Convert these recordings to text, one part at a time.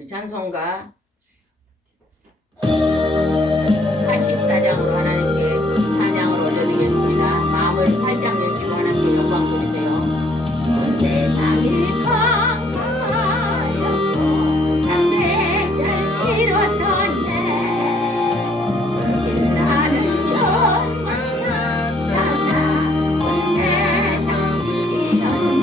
우리 찬송가 84장으로 하나님께 찬양을 올려드리겠습니다. 마음을 활짝 여시고 하나님께 영광 돌리세요. 온 세상이 강하여서 담배 잘 피웠던 그렇게 나는 영광 나타나 온 세상 비치던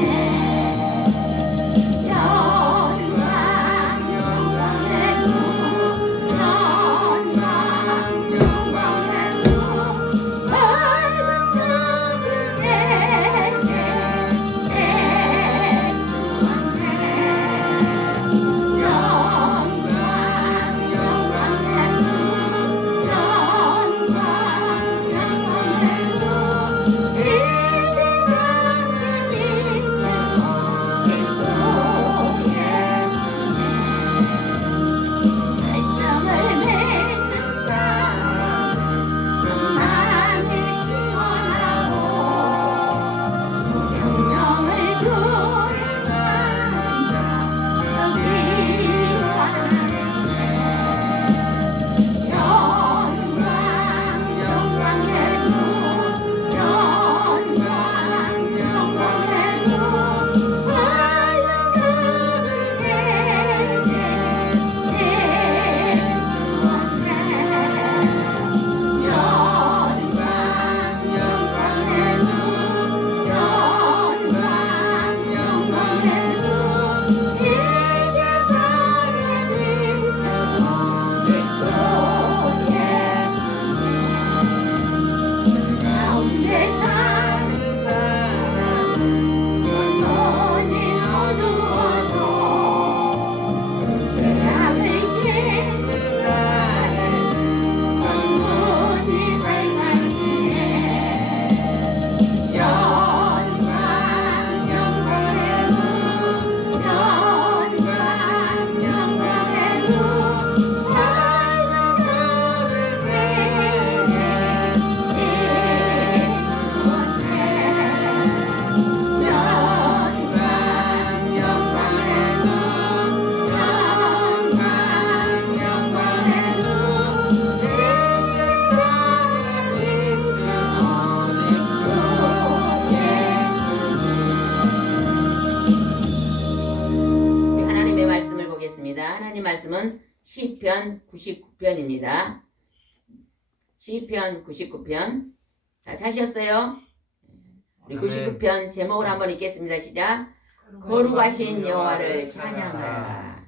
하나님 말씀은 시편 99편입니다. 시편 99편. 자, 찾으셨어요? 우리 99편 제목을 한번 읽겠습니다. 시작. 거룩하신 여호와를 찬양하라.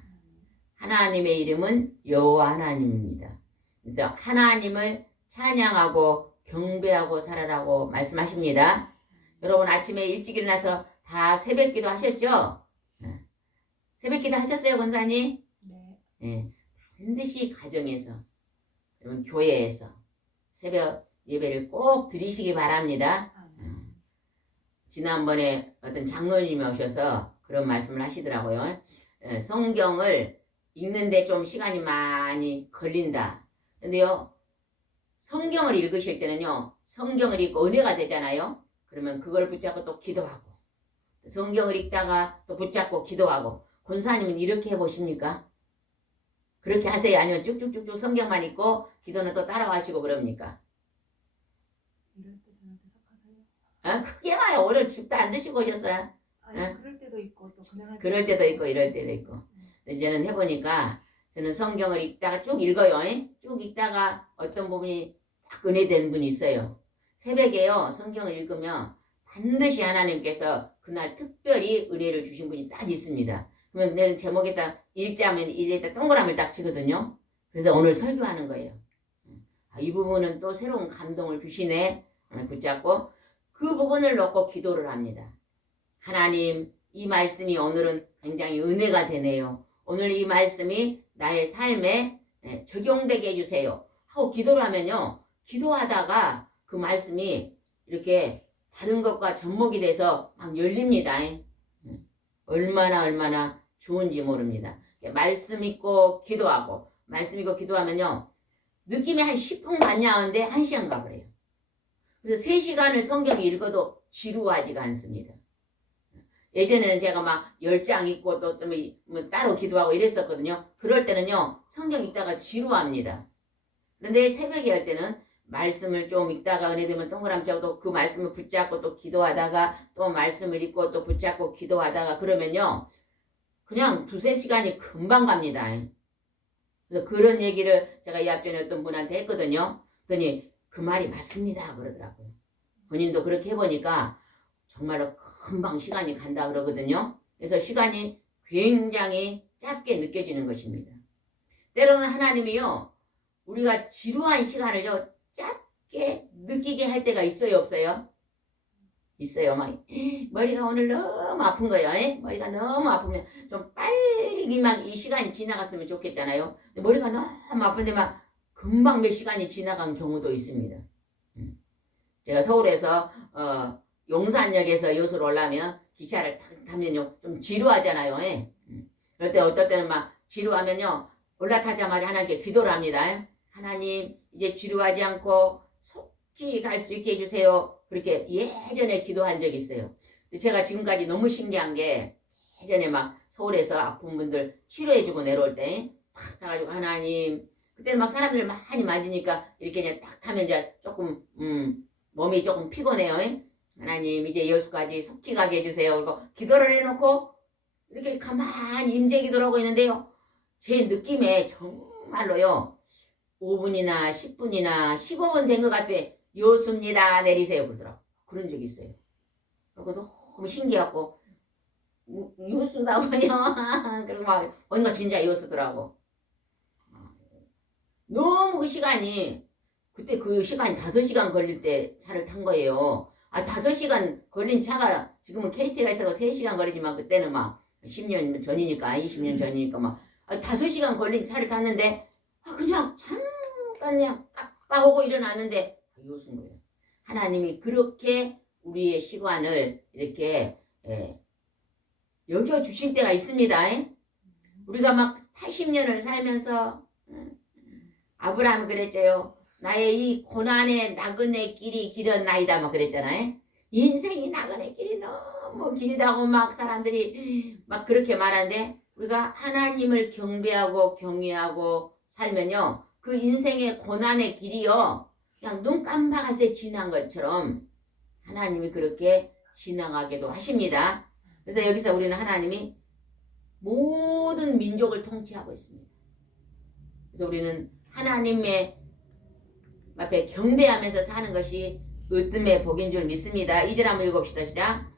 하나님의 이름은 여호와 하나님입니다. 그래서 하나님을 찬양하고 경배하고 살아라고 말씀하십니다. 여러분 아침에 일찍 일어나서 다 새벽기도 하셨죠? 새벽기도 하셨어요, 권사님? 네. 반드시 가정에서, 그러면 교회에서 새벽 예배를 꼭 드리시기 바랍니다. 지난번에 어떤 장로님이 오셔서 그런 말씀을 하시더라고요. 성경을 읽는데 좀 시간이 많이 걸린다. 근데요, 성경을 읽으실 때는요, 성경을 읽고 은혜가 되잖아요. 그러면 그걸 붙잡고 또 기도하고, 성경을 읽다가 또 붙잡고 기도하고. 권사님은 이렇게 해보십니까? 그렇게 하세요? 아니면 쭉쭉쭉쭉 성경만 읽고 기도는 또 따라하시고 그럽니까? 이럴 때 저한테 삭하세요? 아, 그게 말이야. 오늘 죽도 안 드시고 오셨어요? 아니 응? 그럴 때도 있고 또 그냥 할 그럴 때도 있고 이럴 때도 있고. 저는 해보니까 저는 성경을 읽다가 쭉 읽어요. 쭉 읽다가 어떤 부분이 딱 은혜된 분이 있어요. 새벽에요. 성경을 읽으면 반드시 하나님께서 그날 특별히 은혜를 주신 분이 딱 있습니다. 그러면 내는 제목에다 읽자면 이제다 동그라미를 딱 치거든요. 그래서 오늘 설교하는 거예요. 이 부분은 또 새로운 감동을 주시네. 붙잡고 그 부분을 놓고 기도를 합니다. 하나님, 이 말씀이 오늘은 굉장히 은혜가 되네요. 오늘 이 말씀이 나의 삶에 적용되게 해주세요. 하고 기도를 하면요. 기도하다가 그 말씀이 이렇게 다른 것과 접목이 돼서 막 열립니다. 얼마나 좋은지 모릅니다. 말씀 읽고 기도하고 말씀 읽고 기도하면요. 느낌이 한 10분 갔냐는데 1시간 가버려요. 그래서 3시간을 성경 읽어도 지루하지가 않습니다. 예전에는 제가 막 10장 읽고 또 뭐 따로 기도하고 이랬었거든요. 그럴 때는요, 성경 읽다가 지루합니다. 그런데 새벽에 할 때는 말씀을 좀 읽다가 은혜 되면 동그라미 잡고 그 말씀을 붙잡고 또 기도하다가 또 말씀을 읽고 또 붙잡고 기도하다가 그러면요, 그냥 두세 시간이 금방 갑니다. 그래서 그런 얘기를 제가 이 앞전에 어떤 분한테 했거든요. 그랬더니 그 말이 맞습니다 그러더라고요. 본인도 그렇게 해보니까 정말로 금방 시간이 간다 그러거든요. 그래서 시간이 굉장히 짧게 느껴지는 것입니다. 때로는 하나님이요, 우리가 지루한 시간을요 짧게 느끼게 할 때가 있어요 없어요? 있어요. 막 머리가 오늘 너무 아픈 거예요. 머리가 너무 아프면 좀 빨리 막 이 시간이 지나갔으면 좋겠잖아요. 근데 머리가 너무 아픈데 막 금방 몇 시간이 지나간 경우도 있습니다. 제가 서울에서 용산역에서 여수로 올라면 기차를 타면요 좀 지루하잖아요. 그럴 때 어떨 때는 막 지루하면요 올라타자마자 하나님께 기도를 합니다. 하나님 이제 지루하지 않고 속히 갈 수 있게 해주세요. 그렇게 예전에 기도한 적이 있어요. 제가 지금까지 너무 신기한 게 예전에 막 서울에서 아픈 분들 치료해주고 내려올 때 탁 타가지고 하나님 그때는 막 사람들 많이 맞으니까 이렇게 그냥 딱 타면 이제 조금 몸이 조금 피곤해요. 하나님 이제 여수까지 속히 가게 해주세요. 그리고 기도를 해놓고 이렇게 가만히 임재 기도를 하고 있는데요. 제 느낌에 정말로요. 5분이나 10분이나 15분 된 것 같아. 여수입니다. 내리세요. 그러더라고. 그런 적이 있어요. 그리고 너무 신기하고 여수다고요. 그리고 막 언니가 진짜 여수더라고. 너무 그 시간이 그때 그 시간이 5시간 걸릴 때 차를 탄 거예요. 5시간 걸린 차가 지금은 KT가 있어서 3시간 걸리지만 그때는 막 10년 전이니까 20년 전이니까 막 5시간 걸린 차를 탔는데 그냥 잠깐 그냥 깜빡하고 일어났는데 이것은 거예요. 하나님이 그렇게 우리의 시간을 이렇게 여겨주실 때가 있습니다. 우리가 막 80년을 살면서 아브라함이 그랬죠. 나의 이 고난의 나그네 길이 길었나이다 막 그랬잖아요. 인생이 나그네 길이 너무 길다고 막 사람들이 막 그렇게 말하는데 우리가 하나님을 경배하고 경외하고 살면요. 그 인생의 고난의 길이요. 그냥 눈 깜박할 때 지난 것처럼 하나님이 그렇게 지나가게도 하십니다. 그래서 여기서 우리는 하나님이 모든 민족을 통치하고 있습니다. 그래서 우리는 하나님의 앞에 경배하면서 사는 것이 으뜸의 복인 줄 믿습니다. 2절 한번 읽읍시다. 시작.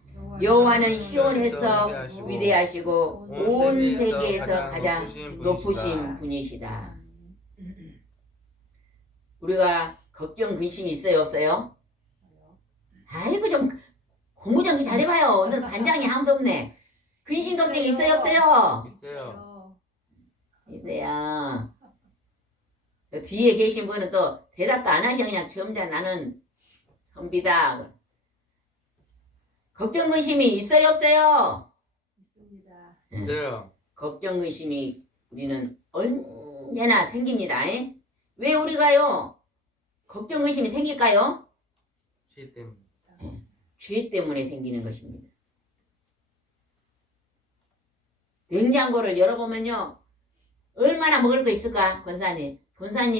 여호와는 시온에서 위대하시고 온 세계에서 가장 높으신 분이시다. 우리가 걱정 근심이 있어요 없어요? 아이고 좀 공부 좀 잘해봐요. 오늘 반장이 아무도 없네. 근심 걱정 있어요 없어요? 있어요. 있어요. 뒤에 계신 분은 또 대답도 안 하셔. 그냥 점자 나는 선비다. 걱정 근심이 있어요 없어요? 있습니다. 있어요. 걱정 근심이 우리는 언제나 생깁니다. 왜 우리가요 걱정 근심이 생길까요? 죄 때문에. 죄 때문에 생기는 것입니다. 냉장고를 열어보면요 얼마나 먹을 거 있을까? 권사님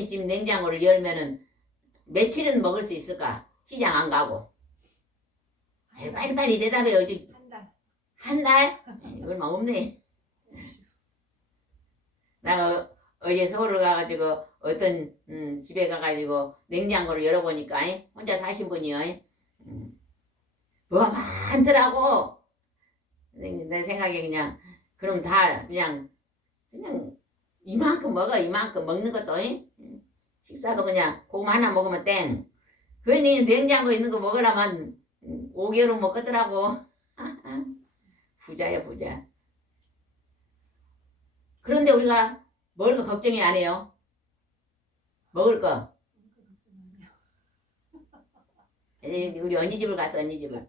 집 냉장고를 열면은 며칠은 먹을 수 있을까? 시장 안 가고. 빨리빨리 대답해요. 한 달. 한 달? 얼마 없네. 나 어제 서울을 가가지고 어떤 집에 가가지고 냉장고를 열어보니까 혼자 사신 분이요. 뭐가 많더라고. 내 생각에 그냥 그럼 다 그냥 이만큼 먹어. 이만큼 먹는 것도 식사도 그냥 고구마 하나 먹으면 땡. 그러니 냉장고에 있는 거 먹으려면 5개월은 먹겠더라고. 부자야 부자. 그런데 우리가 먹을 거 걱정이 안 해요. 먹을 거. 우리 언니 집을 갔어. 언니 집을.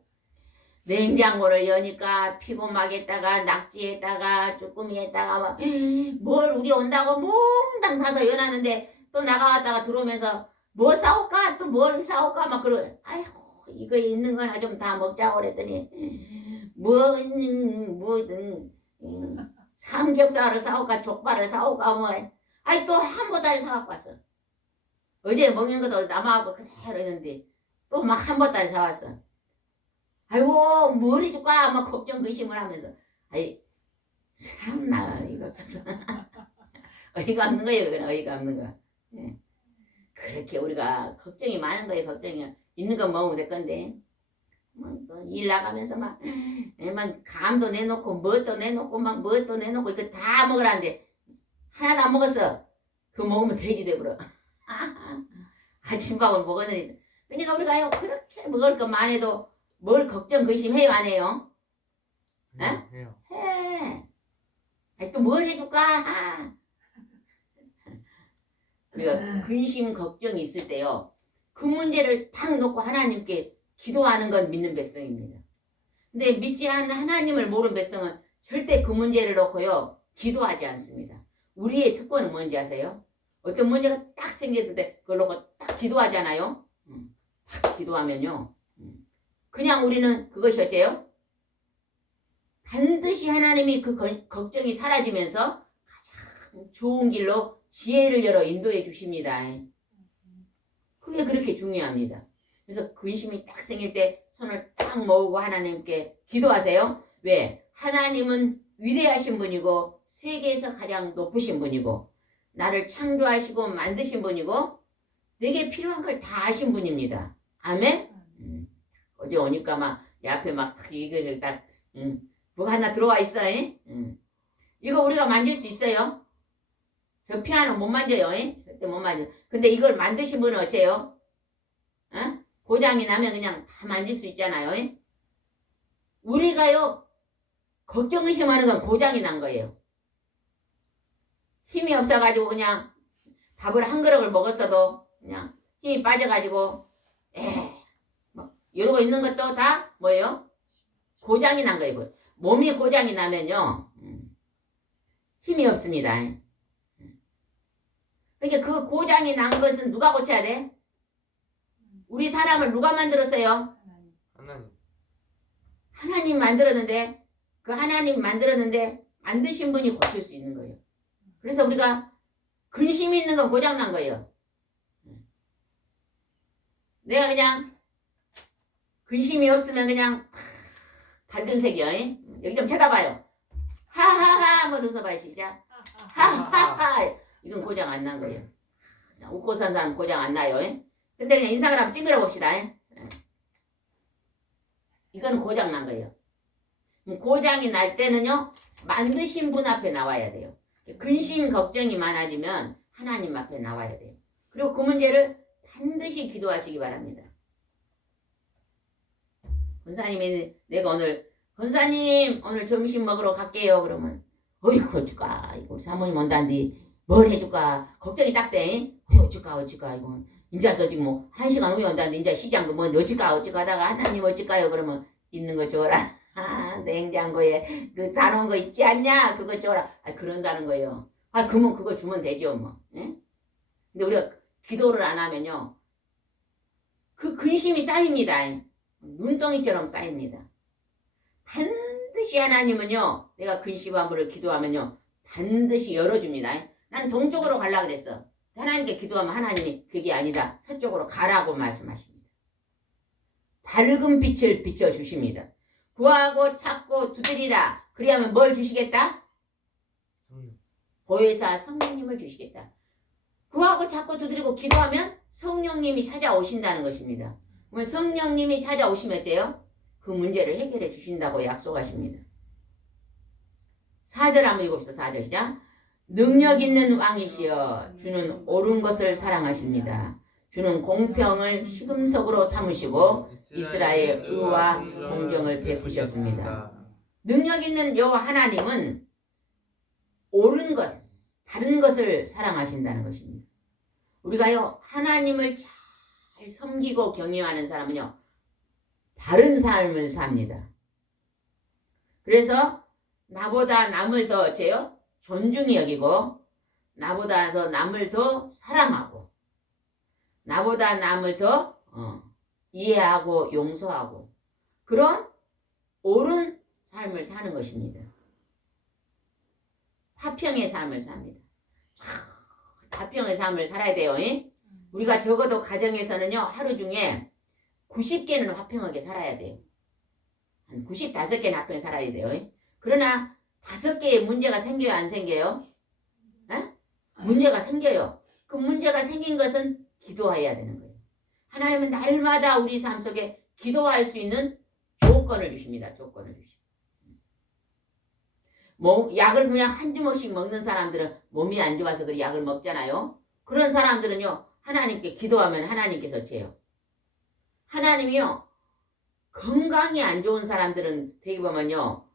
냉장고를 여니까 피고막에다가 낙지에다가 쭈꾸미에다가 뭘 우리 온다고 몽땅 사서 여놨는데 또 나가갔다가 들어오면서 뭐 사올까 또 뭘 사올까 막 그러. 아이고 이거 있는 거나 좀 다 먹자고 그랬더니 뭐든 삼겹살을 사올까 족발을 사올까 뭐 아이 또 한보따리 사갖고 왔어. 어제 먹는 것도 남아갖고 그대로 있는데 또 막 한보따리 사왔어. 아이고 뭘 해줄까 막 걱정 근심을 하면서 아이 참나 이거 없어서 어이가 없는 거예요. 그냥 어이가 없는 거. 예. 그렇게 우리가 걱정이 많은 거예요. 걱정이 있는 거 먹으면 될 건데 일 나가면서 막 감도 내놓고 뭣도 내놓고 막 뭣도 내놓고 이거 다 먹으라는데 하나도 안 먹었어. 그거 먹으면 돼지 돼버려. 아침밥을 먹었는데 그러니까 우리가요 그렇게 먹을 것만 해도 뭘 걱정 근심해요 안 해요? 에? 해요. 해. 또 뭘 해줄까? 우리가 근심 걱정이 있을 때요 그 문제를 탁 놓고 하나님께 기도하는 건 믿는 백성입니다. 근데 믿지 않는 하나님을 모르는 백성은 절대 그 문제를 놓고요 기도하지 않습니다. 우리의 특권은 뭔지 아세요? 어떤 문제가 딱 생겼을 때 그걸 놓고 딱 기도하잖아요. 딱 기도하면요 그냥 우리는 그것이 어째요? 반드시 하나님이 그 걱정이 사라지면서 가장 좋은 길로 지혜를 열어 인도해 주십니다. 그게 그렇게 중요합니다. 그래서 근심이 딱 생길 때 손을 딱 모으고 하나님께 기도하세요. 왜? 하나님은 위대하신 분이고 세계에서 가장 높으신 분이고 나를 창조하시고 만드신 분이고 내게 필요한 걸 다 아신 분입니다. 아멘? 어제 오니까 막 내 앞에 막 이거 딱 뭐가 하나 들어와 있어. 이거 우리가 만질 수 있어요? 저 피아노 못 만져요. 절대 못 만져. 근데 이걸 만드신 분은 어째요? 고장이 나면 그냥 다 만질 수 있잖아요. 우리가요 걱정 의심하는 건 고장이 난 거예요. 힘이 없어가지고 그냥 밥을 한 그릇을 먹었어도 그냥 힘이 빠져가지고 막 이러고 있는 것도 다 뭐예요? 고장이 난 거예요. 몸이 고장이 나면요 힘이 없습니다. 그러니까 그 고장이 난 것은 누가 고쳐야 돼? 우리 사람을 누가 만들었어요? 하나님. 하나님 만들었는데 그 하나님 만들었는데 만드신 분이 고칠 수 있는 거예요. 그래서 우리가 근심이 있는 건 고장 난 거예요. 내가 그냥 근심이 없으면 그냥 밝은 색이요. 여기 좀 쳐다봐요. 하하하 한번 웃어봐요. 시작. 하하하. 이건 고장 안 난 거예요. 웃고 산 사람 고장 안 나요. 근데 그냥 인상을 한번 찡그려 봅시다. 이건 고장 난 거예요. 고장이 날 때는요 만드신 분 앞에 나와야 돼요. 근심 걱정이 많아지면 하나님 앞에 나와야 돼요. 그리고 그 문제를 반드시 기도하시기 바랍니다. 권사님이 내가 오늘 권사님 오늘 점심 먹으러 갈게요. 그러면 어이구 어쩔까 이거 사모님 온다는데 뭘 해줄까 걱정이 딱 돼. 어쩔까 이거 인자서 지금 뭐 1시간 후에 온다는데 인자 시장 뭐 어쩔까 하다가 하나님 어쩔까요? 그러면 있는 거 줘라. 냉장고에 그 사놓은 거 있지 않냐? 그거 줘라. 그런다는 거예요. 그러면 그거 주면 되죠 뭐. 예? 근데 우리가 기도를 안 하면요 그 근심이 쌓입니다. 눈덩이처럼 쌓입니다. 반드시 하나님은요 내가 근심한 분을 기도하면요 반드시 열어줍니다. 난 동쪽으로 가려고 그랬어. 하나님께 기도하면 하나님이 그게 아니다. 서쪽으로 가라고 말씀하십니다. 밝은 빛을 비춰주십니다. 구하고 찾고 두드리라. 그리하면 뭘 주시겠다? 보혜사 성령님을 주시겠다. 구하고 찾고 두드리고 기도하면 성령님이 찾아오신다는 것입니다. 그러면 성령님이 찾아오시면 어째요? 그 문제를 해결해 주신다고 약속하십니다. 4절 한번 읽읍시다. 4절 시작. 능력 있는 왕이시여 주는 옳은 것을 사랑하십니다. 주는 공평을 시금석으로 삼으시고 이스라엘의 의와 공정을 베푸셨습니다. 능력 있는 여호와 하나님은 옳은 것, 바른 것을 사랑하신다는 것입니다. 우리가요 하나님을 잘 섬기고 경외하는 사람은요 바른 삶을 삽니다. 그래서 나보다 남을 더 어째요? 존중히 여기고 나보다 더 남을 더 사랑하고 나보다 남을 더 이해하고 용서하고 그런 옳은 삶을 사는 것입니다. 화평의 삶을 삽니다. 화평의 삶을 살아야 돼요. 우리가 적어도 가정에서는요, 하루 중에 90개는 화평하게 살아야 돼요. 한 95개는 화평하게 살아야 돼요. 그러나 5개의 문제가 생겨요, 안 생겨요? 에? 문제가 생겨요. 그 문제가 생긴 것은 기도해야 되는 거예요. 하나님은 날마다 우리 삶 속에 기도할 수 있는 조건을 주십니다. 조건을 주십니다. 약을 그냥 한 주먹씩 먹는 사람들은 몸이 안 좋아서 그 약을 먹잖아요. 그런 사람들은요, 하나님께 기도하면 하나님께서 채요. 하나님이요, 건강이 안 좋은 사람들은 되게 보면요,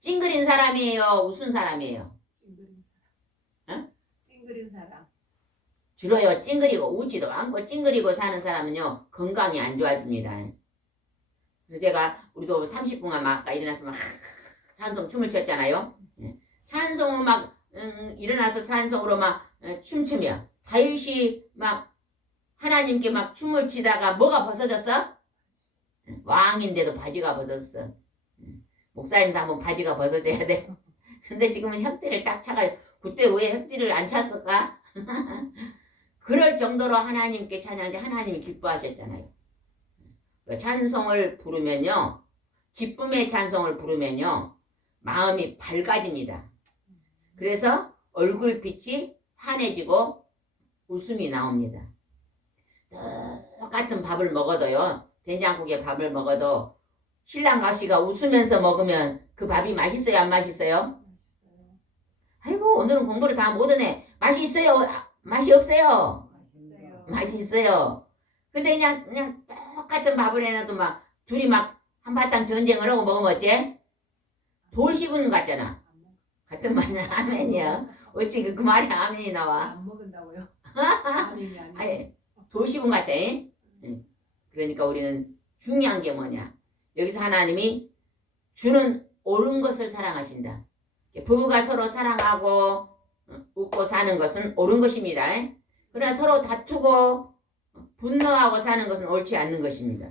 찡그린 사람이에요, 웃은 사람이에요. 찡그린 사람. 어? 찡그린 사람. 주로요, 찡그리고 웃지도 않고 찡그리고 사는 사람은요, 건강이 안 좋아집니다. 그래서 제가 우리도 30분간 막 아까 일어나서 막 찬송 춤을 췄잖아요. 찬송은 막 일어나서 찬송으로 막 춤추며 다윗이 막 하나님께 막 춤을 추다가 뭐가 벗어졌어? 왕인데도 바지가 벗었어. 목사님도 한번 바지가 벗어져야 돼. 근데 지금은 혁띠를 딱 차가지고 그때 왜 혁띠를 안 찼을까? 그럴 정도로 하나님께 찬양하는데 하나님이 기뻐하셨잖아요. 찬송을 부르면요, 기쁨의 찬송을 부르면요, 마음이 밝아집니다. 그래서 얼굴빛이 환해지고 웃음이 나옵니다. 똑같은 밥을 먹어도요, 된장국에 밥을 먹어도 신랑 각시가 웃으면서 먹으면 그 밥이 맛있어요, 안 맛있어요? 맛있어요. 아이고, 오늘은 공부를 다 못하네. 맛이 있어요? 맛이 없어요? 맛있어요. 맛이 있어요. 근데 그냥 똑같은 밥을 해놔도 막 둘이 막 한바탕 전쟁을 하고 먹으면 어째? 돌 씹은 것 같잖아. 같은 말은 아멘이야. 어찌 그 말이 아멘이 나와? 안 먹은다고요? 아멘이 아니고. 아니, 돌 씹은 것 같아. 그러니까 우리는 중요한 게 뭐냐? 여기서 하나님이 주는 옳은 것을 사랑하신다. 부부가 서로 사랑하고 웃고 사는 것은 옳은 것입니다. 그러나 서로 다투고 분노하고 사는 것은 옳지 않는 것입니다.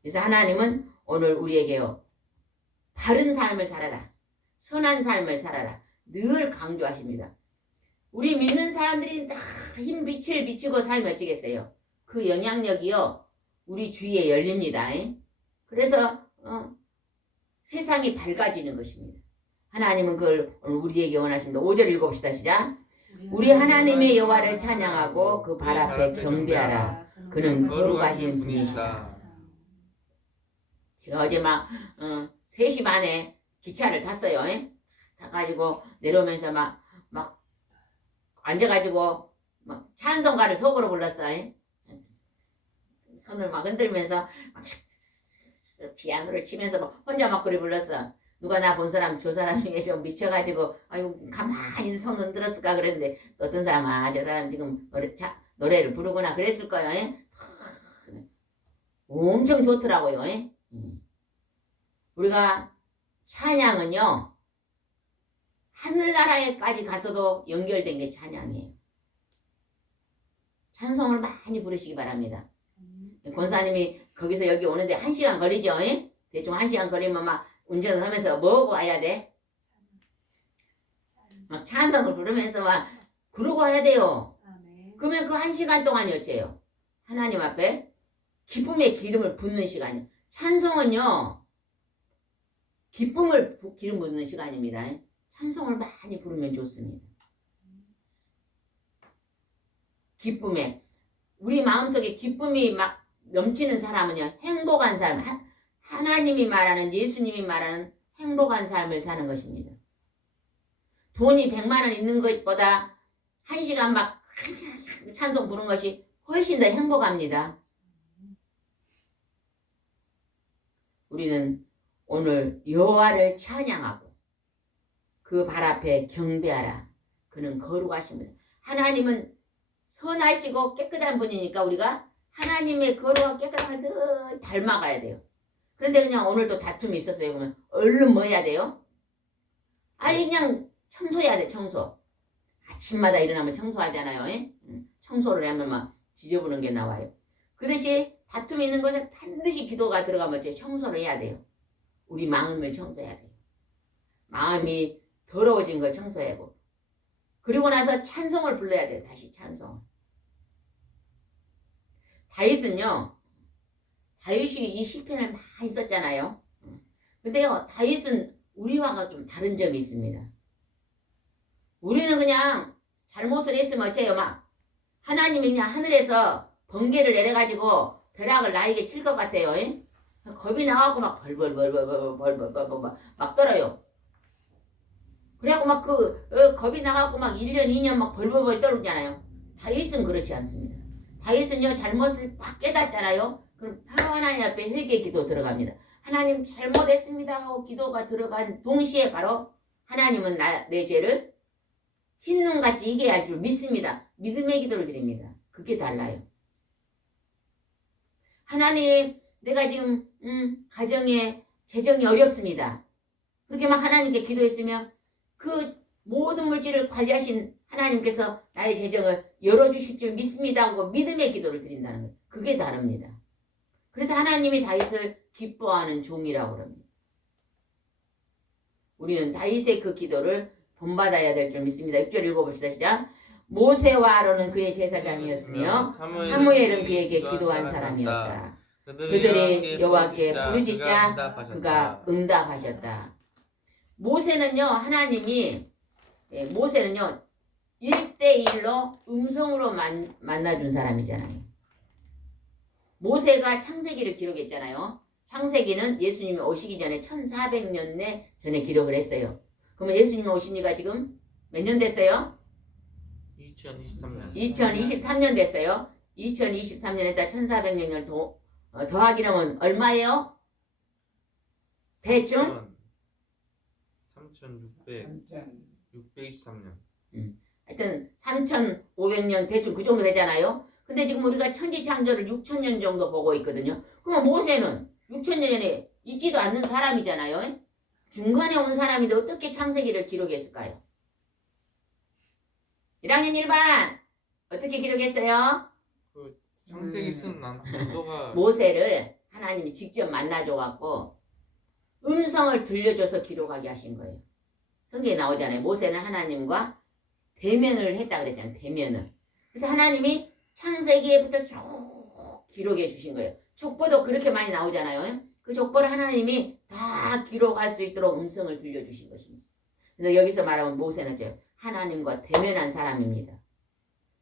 그래서 하나님은 오늘 우리에게요, 바른 삶을 살아라, 선한 삶을 살아라 늘 강조하십니다. 우리 믿는 사람들이 다 흰 빛을 비추고 살면 어찌겠어요? 그 영향력이요, 우리 주위에 열립니다. 그래서 세상이 밝아지는 것입니다. 하나님은 그걸 오늘 우리에게 원하십니다. 5절 읽어봅시다. 시작. 우리 하나님의 여호와를 찬양하고 그 발 앞에 경배하라. 그는 거룩하신 분이시다. 제가 어제 막 3시 반에 기차를 탔어요. 타가지고 내려오면서 막 앉아가지고 막 찬송가를 속으로 불렀어요. 손을 막 흔들면서 막 피아노를 치면서 막 혼자 막 그래 불렀어. 누가 나 본 사람 저 사람이 좀 미쳐가지고 아유 가만히 손 흔들었을까 그랬는데 어떤 사람은 저 사람 지금 노래를 부르구나 그랬을 거예요. 엄청 좋더라고요. 우리가 찬양은요, 하늘나라에까지 가서도 연결된 게 찬양이에요. 찬송을 많이 부르시기 바랍니다. 권사님이 거기서 여기 오는데 1시간 걸리죠? 대충 1시간 걸리면 막 운전을 하면서 뭐하고 와야 돼? 막 찬송을 부르면서 막 그러고 와야 돼요. 그러면 그 1시간 동안이 어째요? 하나님 앞에 기쁨의 기름을 붓는 시간이에요. 찬송은요, 기쁨을 기름 붓는 시간입니다. 찬송을 많이 부르면 좋습니다. 기쁨에 우리 마음속에 기쁨이 막 넘치는 사람은요, 행복한 삶, 하나님이 말하는, 예수님이 말하는 행복한 삶을 사는 것입니다. 돈이 100만 원 있는 것보다 1시간 막 찬송 부르는 것이 훨씬 더 행복합니다. 우리는 오늘 여호와를 찬양하고 그 발 앞에 경배하라. 그는 거룩하십니다. 하나님은 선하시고 깨끗한 분이니까 우리가 하나님의 거룩하고 깨끗함을 늘 닮아가야 돼요. 그런데 그냥 오늘도 다툼이 있었어요. 그러면 얼른 뭐 해야 돼요? 아니 그냥 청소해야 돼. 청소. 아침마다 일어나면 청소하잖아요. 청소를 하면 막 지저분한 게 나와요. 그릇이 다툼이 있는 것은 반드시 기도가 들어가면 청소를 해야 돼요. 우리 마음을 청소해야 돼요. 마음이 더러워진 걸 청소하고. 그리고 나서 찬송을 불러야 돼요. 다시 찬송. 다윗은요. 다윗이 이 시편을 많이 썼잖아요. 근데요. 다윗은 우리와가 좀 다른 점이 있습니다. 우리는 그냥 잘못을 했으면 어째요. 막 하나님이 그냥 하늘에서 번개를 내려가지고 벼락을 나에게 칠 것 같아요. 겁이 나가고 막 벌벌벌벌벌벌벌벌 막 떨어요. 그래갖고 막 겁이 나가고 막 1년 2년 막 벌벌벌 떨잖아요. 다윗은 그렇지 않습니다. 다윗은요 잘못을 딱 깨닫잖아요. 그럼 바로 하나님 앞에 회개 기도 들어갑니다. 하나님 잘못했습니다 하고 기도가 들어간 동시에 바로 하나님은 내 죄를 흰눈같이 이겨야 할 줄 믿습니다. 믿음의 기도를 드립니다. 그게 달라요. 하나님 내가 지금 가정에 재정이 어렵습니다. 그렇게 막 하나님께 기도했으면 그 모든 물질을 관리하신 하나님께서 나의 재정을 열어주실 줄 믿습니다 하고 믿음의 기도를 드린다는 거예요. 그게 다릅니다. 그래서 하나님이 다윗을 기뻐하는 종이라고 합니다. 우리는 다윗의 그 기도를 본받아야 될 줄 믿습니다. 6절 읽어봅시다. 시작. 모세와 아론은 그의 제사장이었으며 사무엘은 그에게 기도한 사람이었다. 그들이 여호와께 부르짖자 그가 응답하셨다. 모세는요 하나님이 모세는요 1대1로 음성으로 만나준 사람이잖아요. 모세가 창세기를 기록했잖아요. 창세기는 예수님이 오시기 전에 1400년 전에 기록을 했어요. 그러면 예수님이 오신 지가 지금 몇 년 됐어요? 2023년. 2023년 됐어요. 2023년에다 1400년을 더하기 하면 얼마예요? 대충? 3623년. 하여튼 3500년 대충 그 정도 되잖아요. 근데 지금 우리가 천지창조를 6000년 정도 보고 있거든요. 그러면 모세는 6000년 전에 있지도 않는 사람이잖아요. 중간에 온 사람인데 어떻게 창세기를 기록했을까요? 1학년 1반 어떻게 기록했어요? 그 창세기 쓴 난도가 모세를 하나님이 직접 만나줘갖고 음성을 들려줘서 기록하게 하신 거예요. 성경에 나오잖아요. 모세는 하나님과 대면을 했다 그랬잖아요. 대면을. 그래서 하나님이 창세기에부터 쭉 기록해 주신 거예요. 족보도 그렇게 많이 나오잖아요. 그 족보를 하나님이 다 기록할 수 있도록 음성을 들려주신 것입니다. 그래서 여기서 말하면 모세는 하나님과 대면한 사람입니다.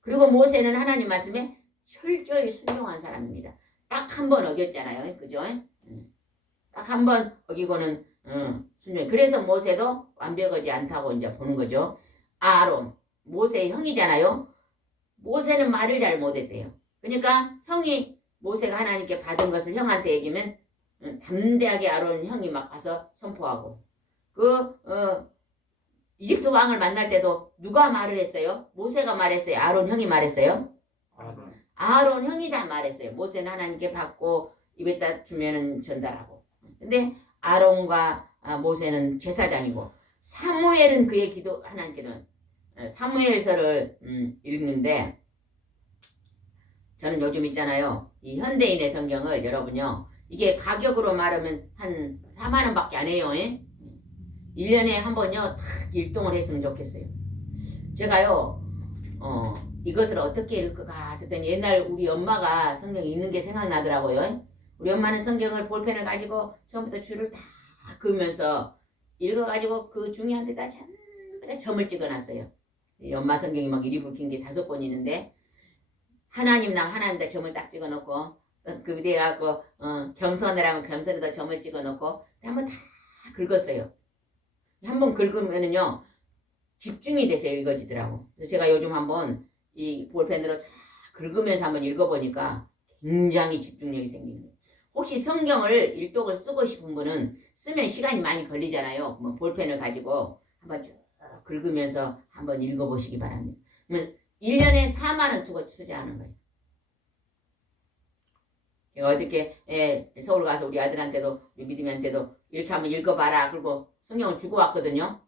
그리고 모세는 하나님 말씀에 철저히 순종한 사람입니다. 딱 한 번 어겼잖아요. 그죠? 딱 한 번 어기고는 순종. 그래서 모세도 완벽하지 않다고 이제 보는 거죠. 아론, 모세의 형이잖아요. 모세는 말을 잘 못했대요. 그러니까 형이 모세가 하나님께 받은 것을 형한테 얘기하면 담대하게 아론 형이 막 가서 선포하고 이집트 왕을 만날 때도 누가 말을 했어요? 모세가 말했어요? 아론 형이 말했어요? 아론 형이 다 말했어요. 모세는 하나님께 받고 입에다 주면은 전달하고. 근데 아론과 모세는 제사장이고 사무엘은 그의 기도 하나님께는 사무엘서를 읽는데 저는 요즘 있잖아요. 이 현대인의 성경을 여러분요. 이게 가격으로 말하면 한 4만 원밖에 안 해요. 1년에 한 번요. 딱 일동을 했으면 좋겠어요. 제가요. 이것을 어떻게 읽을까 했더니 옛날 우리 엄마가 성경 읽는 게 생각나더라고요. 우리 엄마는 성경을 볼펜을 가지고 처음부터 줄을 다 그으면서 읽어가지고 그 중요한 데다 전부 다 점을 찍어놨어요. 엄마 성경이 막 이리 붉힌 게 5권 있는데 하나님다 점을 딱 찍어놓고 그 위에 갖고 겸손을 하면 겸손에다 점을 찍어놓고 한번 다 긁었어요. 한번 긁으면은요 집중이 돼서 읽어지더라고. 그래서 제가 요즘 한번 이 볼펜으로 쫙 긁으면서 한번 읽어보니까 굉장히 집중력이 생기는 거예요. 혹시 성경을 일독을 쓰고 싶은 분은 쓰면 시간이 많이 걸리잖아요. 뭐 볼펜을 가지고 한번 쭉 긁으면서 한번 읽어보시기 바랍니다. 1년에 4만 원 두고 투자하는 거예요. 제가 어저께 서울 가서 우리 아들한테도 우리 믿음이한테도 이렇게 한번 읽어봐라. 그리고 성경을 주고 왔거든요.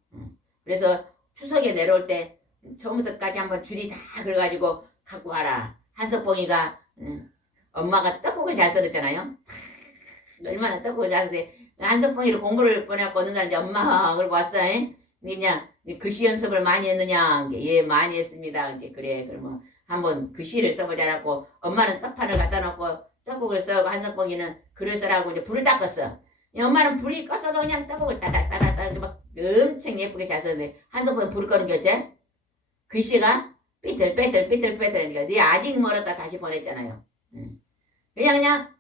그래서 추석에 내려올 때 처음부터까지 한번 줄이 다 긁어가지고 갖고 가라. 한석봉이가 엄마가 떡국을 잘 썰었잖아요. 얼마나 떡국을 잘 썰었는데 한석봉이를 공부를 보내고 어느 날 이제 엄마가 그러고 왔어. 그냥 글씨 연습을 많이 했느냐? 예, 많이 했습니다. 이렇게 그래. 그러면 한번 글씨를 써보자라고 엄마는 떡판을 갖다 놓고 떡국을 써고 한석봉이는 글을 써라고 이제 불을 닦았어. 엄마는 불이 껐어도 그냥 떡국을 따다따다따 막 엄청 예쁘게 잘 썼는데 한석봉이 불을 꺼는 교체 글씨가 삐뚤빼뚤 네 아직 멀었다 다시 보냈잖아요. 그냥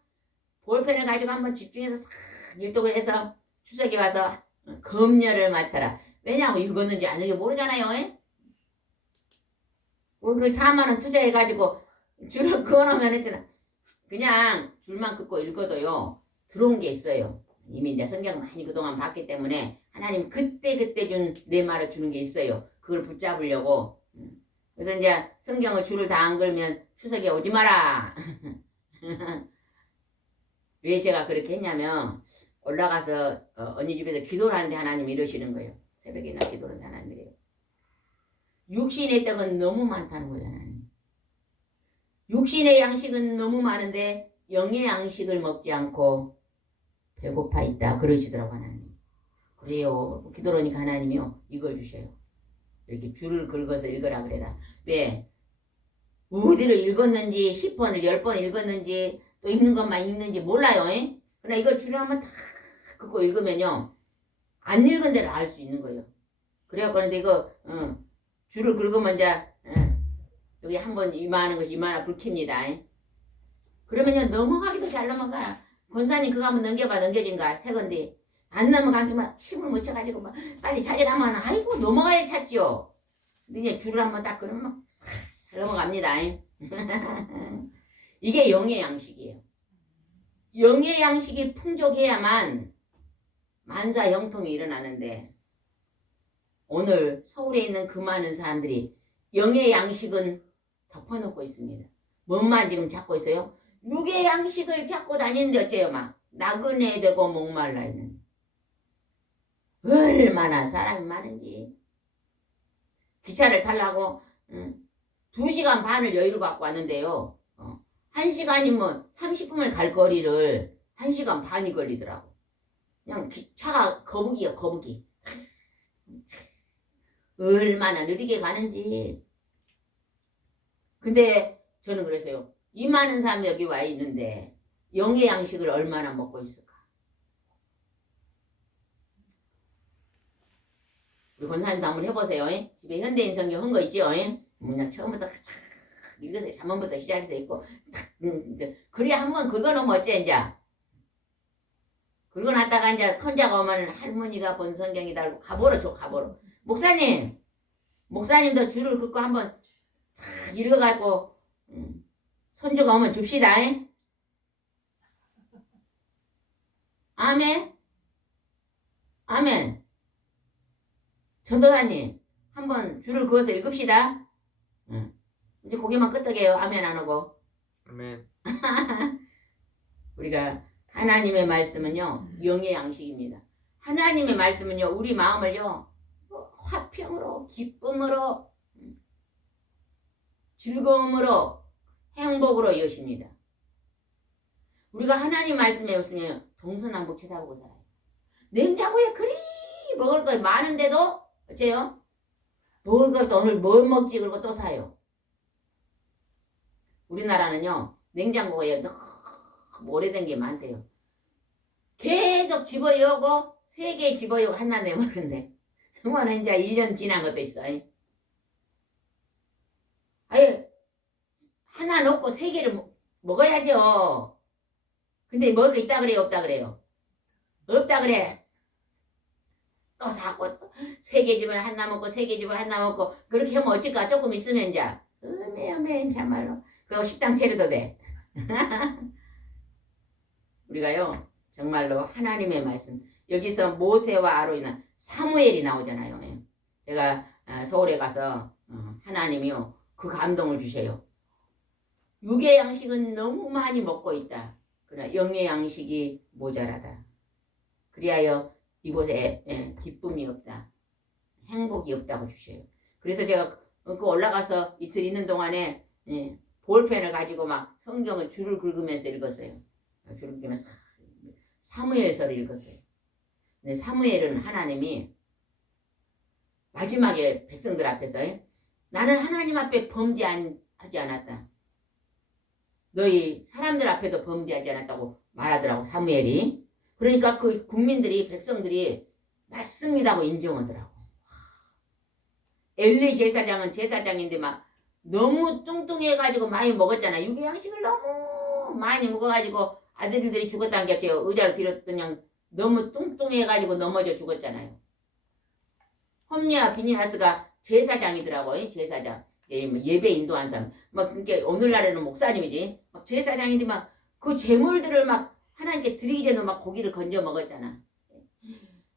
볼펜을 가지고 한번 집중해서 싹 일독을 해서 추석에 와서 검열을 맡아라. 왜냐하면 읽었는지 안 읽었는지 모르잖아요. 그 4만 원 투자해가지고 줄을 그어놓으면 했잖아. 그냥 줄만 긋고 읽어도요. 들어온 게 있어요. 이미 이제 성경 많이 그동안 봤기 때문에 하나님 그때 준 내 말을 주는 게 있어요. 그걸 붙잡으려고. 그래서 이제 성경을 줄을 다 안 걸면 추석에 오지 마라. 왜 제가 그렇게 했냐면 올라가서 언니 집에서 기도를 하는데 하나님이 이러시는 거예요. 새벽에나 기도를 하는데 하나님이래요. 육신의 떡은 너무 많다는 거예요. 하나님. 육신의 양식은 너무 많은데 영의 양식을 먹지 않고 배고파 있다 그러시더라고 하나님. 그래요. 기도를 하니까 하나님이요. 이걸 주셔요. 이렇게 줄을 긁어서 읽으라 그래라. 왜? 어디를 읽었는지 10번을 10번 읽었는지 또 읽는 것만 읽는지 몰라요. 그러나 이걸 줄을 한번 다 긋고 읽으면요. 안 읽은 데를 알 수 있는 거예요. 그래갖고 그런데 이거 줄을 긁으면 이제 여기 한번 이만한 것이 이만한 불 킵니다. 그러면요. 넘어가기도 잘 넘어가. 권사님 그거 한번 넘겨진가 세건데 안 넘어간 게막 침을 묻혀가지고 막 빨리 찾으라면 아이고 넘어가야 찾지요. 근데 이제 줄을 한번 딱 그러면 막 잘 넘어갑니다. 이게 영의 양식이에요. 영의 양식이 풍족해야만 만사 형통이 일어나는데 오늘 서울에 있는 그 많은 사람들이 영의 양식은 덮어놓고 있습니다. 뭔만 지금 찾고 있어요? 육의 양식을 찾고 다니는데 어째요? 막 나그네 되고 목말라 있는 얼마나 사람이 많은지. 기차를 타려고 2시간 반을 여유를 갖고 왔는데요. 1시간이면 30분을 갈 거리를 1시간 반이 걸리더라고. 그냥 차가 거북이요, 거북이. 얼마나 느리게 가는지. 근데 저는 그랬어요. 이 많은 사람이 여기 와 있는데 영의 양식을 얼마나 먹고 있을까? 우리 권사님도 한번 해보세요. 집에 현대인 성경 한 거 있죠? 그냥 처음부터 착 읽어서 잠언부터 시작해서 읽고 그래야 한번 긁어놓으면 어째 이제 긁어놨다가 이제 손자가 오면 할머니가 본 성경이다 하고 가보러 줘 가보러. 목사님도 줄을 긋고 한번 착 읽어갖고 손주가 오면 줍시다. 아멘. 아멘. 전도사님 한번 줄을 그어서 읽읍시다. 이제 고개만 끄덕여요. 아멘 안 하고. 아멘. 우리가 하나님의 말씀은요. 영의 양식입니다. 하나님의 말씀은요. 우리 마음을요. 화평으로 기쁨으로 즐거움으로 행복으로 여십니다. 우리가 하나님 말씀에 없으면 동서남북 쳐다보고 살아요. 냉장고에 그리 먹을 거 많은데도 어째요? 먹을 것도 오늘 뭘 먹지 그러고 또 사요. 우리나라는요. 냉장고에 너무 오래된 게 많대요. 계속 집어여고 3개 집어여고 하나 내먹는데 그거는 이제 1년 지난 것도 있어. 아예 하나 넣고 3개를 먹어야죠. 근데 먹을 거 있다 그래요? 없다 그래요? 없다 그래. 또 사고 3개 집을 하나 먹고 3개 집을 하나 먹고 그렇게 하면 어쩔까? 조금 있으면 이제 어메 참말로 그거 식당 차려도 돼. 우리가요 정말로 하나님의 말씀 여기서 모세와 아론이나 사무엘이 나오잖아요. 제가 서울에 가서 하나님이요 그 감동을 주셔요. 육의 양식은 너무 많이 먹고 있다. 그러나 영의 양식이 모자라다. 그리하여 이곳에 기쁨이 없다. 행복이 없다고 주셔요. 그래서 제가 그 올라가서 이틀 있는 동안에 볼펜을 가지고 막 성경을 줄을 긁으면서 읽었어요. 줄을 긁으면서 사무엘서를 읽었어요. 근데 사무엘은 하나님이 마지막에 백성들 앞에서 나는 하나님 앞에 범죄하지 않았다. 너희 사람들 앞에도 범죄하지 않았다고 말하더라고 사무엘이. 그러니까 그 국민들이 백성들이 맞습니다고 인정하더라고. 엘리 제사장은 제사장인데 막 너무 뚱뚱해가지고 많이 먹었잖아. 유교양식을 너무 많이 먹어가지고 아들들이 죽었다는 게 제가 의자로 들었더니 그냥 너무 뚱뚱해가지고 넘어져 죽었잖아요. 홈리와 비니하스가 제사장이더라고. 제사장. 예배 인도한 사람. 막 그게 오늘날에는 목사님이지. 막 제사장인데 막 그 제물들을 막 하나님께 드리기 전에 막 고기를 건져 먹었잖아.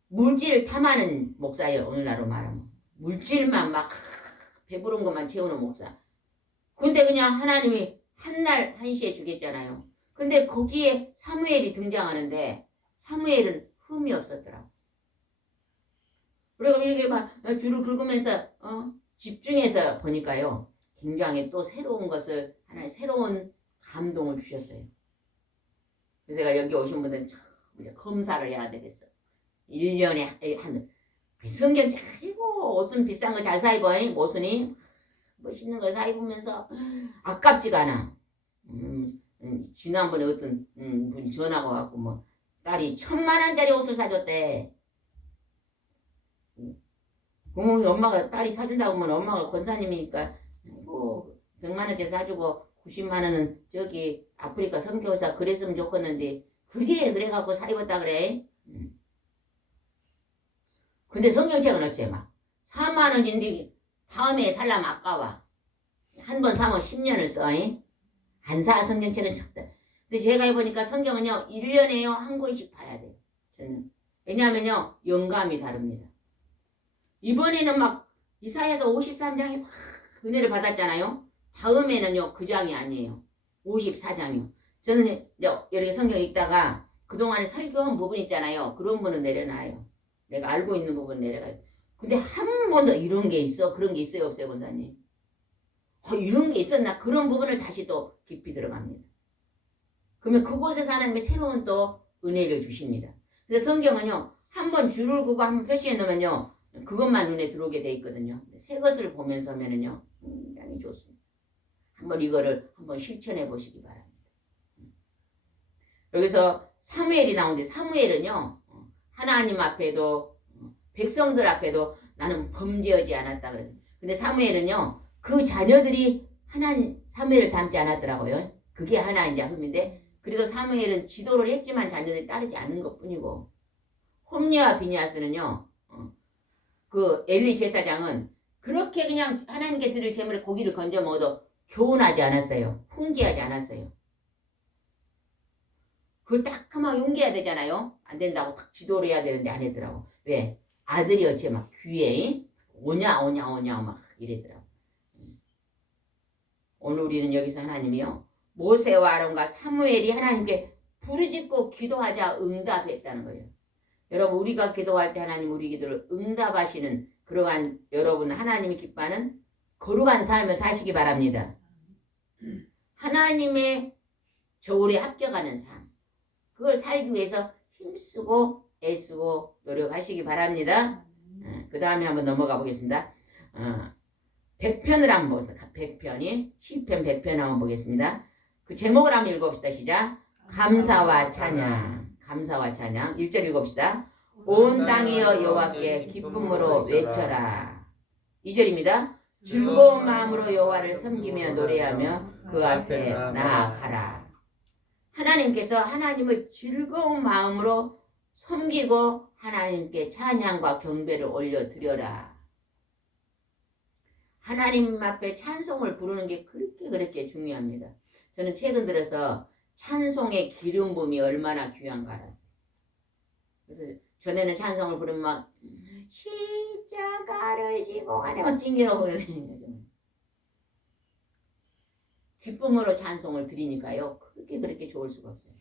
물질 탐하는 목사예요. 오늘날로 말하면. 물질만 막 배부른 것만 채우는 목사. 근데 그냥 하나님이 한날 한시에 주겠잖아요. 근데 거기에 사무엘이 등장하는데 사무엘은 흠이 없었더라고. 그리고 이렇게 막 줄을 긁으면서 집중해서 보니까요. 굉장히 또 새로운 것을 하나의 새로운 감동을 주셨어요. 그래서 제가 여기 오신 분들은 참 이제 검사를 해야 되겠어. 1년에 한 성경 잘 읽고 옷은 비싼 거 잘 사 입어. 모순이 멋있는 거 사 입으면서 아깝지가 않아. 지난번에 어떤 분이 전화가 와갖고 뭐 딸이 1,000만 원짜리 옷을 사줬대. 엄마가 딸이 사준다고 하면 엄마가 권사님이니까 100만 원짜리 사주고 90만 원은 저기 아프리카 선교사 그랬으면 좋겠는데 그래갖고 사 입었다 그래. 근데 성경책은 어째 막 4만 원인데 다음에 살라면 아까워. 한 번 사면 10년을 써. 안 사 성경책은 적다. 근데 제가 해보니까 성경은요 1년에요 한 권씩 봐야 돼요. 저는. 왜냐하면요 영감이 다릅니다. 이번에는 막 이사야서 53장에 확 은혜를 받았잖아요. 다음에는요 그 장이 아니에요. 54장이요. 저는 이렇게 성경 읽다가 그동안에 설교한 부분 있잖아요. 그런 부분은 내려놔요. 내가 알고 있는 부분 내려가요. 근데 한 번도 이런 게 있어? 그런 게 있어요? 없어요? 권사님? 이런 게 있었나? 그런 부분을 다시 또 깊이 들어갑니다. 그러면 그곳에서 하나님의 새로운 또 은혜를 주십니다. 그래서 성경은요. 한 번 줄을 긋고 한 번 표시해 놓으면요. 그것만 눈에 들어오게 돼 있거든요. 새 것을 보면서 하면은요. 굉장히 좋습니다. 한번 이거를 한번 실천해 보시기 바랍니다. 여기서 사무엘이 나오는데 사무엘은요. 하나님 앞에도 백성들 앞에도 나는 범죄하지 않았다 그래요. 근데 사무엘은요. 그 자녀들이 사무엘을 닮지 않았더라고요. 그게 하나 이제 흠인데 그래도 사무엘은 지도를 했지만 자녀들이 따르지 않은 것뿐이고 홈리와 비니하스는요. 그 엘리 제사장은 그렇게 그냥 하나님께 드릴 제물에 고기를 건져 먹어도 교훈하지 않았어요. 훈계하지 않았어요. 그걸 따끔하게 훈계해야 되잖아요. 안 된다고 탁 지도를 해야 되는데 안 했더라고. 왜? 아들이 어째 막 귀에 오냐 막 이래더라고. 오늘 우리는 여기서 하나님이요. 모세와 아론과 사무엘이 하나님께 부르짖고 기도하자 응답했다는 거예요. 여러분 우리가 기도할 때 하나님 우리 기도를 응답하시는 그러한 여러분 하나님이 기뻐하는 거룩한 삶을 사시기 바랍니다. 하나님의 저울에 합격하는 삶. 그걸 살기 위해서 힘쓰고 애쓰고 노력하시기 바랍니다. 그 다음에 한번 넘어가 보겠습니다. 100편을 한번 보겠습니다. 100편이 시편 100편 한번 보겠습니다. 그 제목을 한번 읽어봅시다. 시작. 감사와 찬양. 감사와 찬양. 1절 읽어봅시다. 온 땅이여 여호와께 기쁨으로 외쳐라. 2절입니다. 즐거운 마음으로 여호와를 섬기며 노래하며 그 앞에 나아가라. 하나님께서 하나님을 즐거운 마음으로 섬기고 하나님께 찬양과 경배를 올려드려라. 하나님 앞에 찬송을 부르는 게 그렇게 중요합니다. 저는 최근 들어서 찬송의 기름 부음이 얼마나 귀한가 알았어요. 그래서 전에는 찬송을 부르면 막 십자가를 지고 안에 막 찡기라고 그러거든요. 기쁨으로 찬송을 드리니까요. 그렇게 좋을 수가 없어요.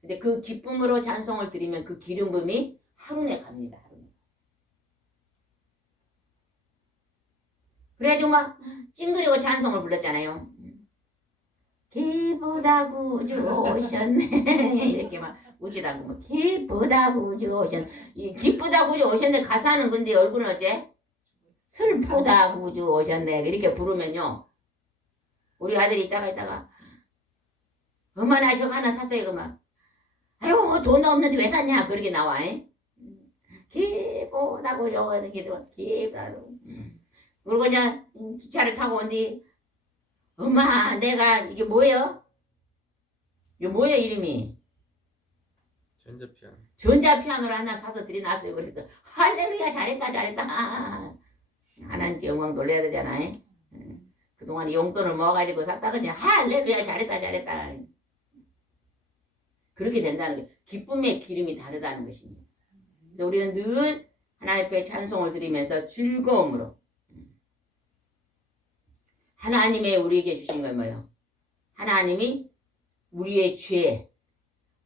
근데 그 기쁨으로 찬송을 드리면 그 기름 부음이 하루내 갑니다. 하루내. 그래가지고 막 찡그리고 찬송을 불렀잖아요. 기쁘다 구주 오셨네. 이렇게 막 우지다고 뭐 기쁘다고 기쁘다고 오셨네. 가사는 근데 얼굴은 어째? 슬프다고 오셨네. 이렇게 부르면요. 우리 아들이 있다가 엄마나 저거 하나 샀어요. 그러면 아유 돈 없는데 왜 샀냐 그렇게 나와. 기쁘다고 저거는 기쁘다고. 그리고 그냥 기차를 타고 온뒤 엄마 내가 이게 뭐예요? 이게 뭐예요 이름이? 전자피아노. 전자피아노를 하나 사서 드려놨어요. 그래서 할렐루야 잘했다. 하나님께 영광 돌려야 되잖아요. 그동안 용돈을 모아가지고 샀다 그냥 할렐루야 잘했다. 그렇게 된다는 거예요. 기쁨의 기름이 다르다는 것입니다. 그래서 우리는 늘 하나님 앞에 찬송을 드리면서 즐거움으로 하나님의 우리에게 주신 건 뭐예요? 하나님이 우리의 죄,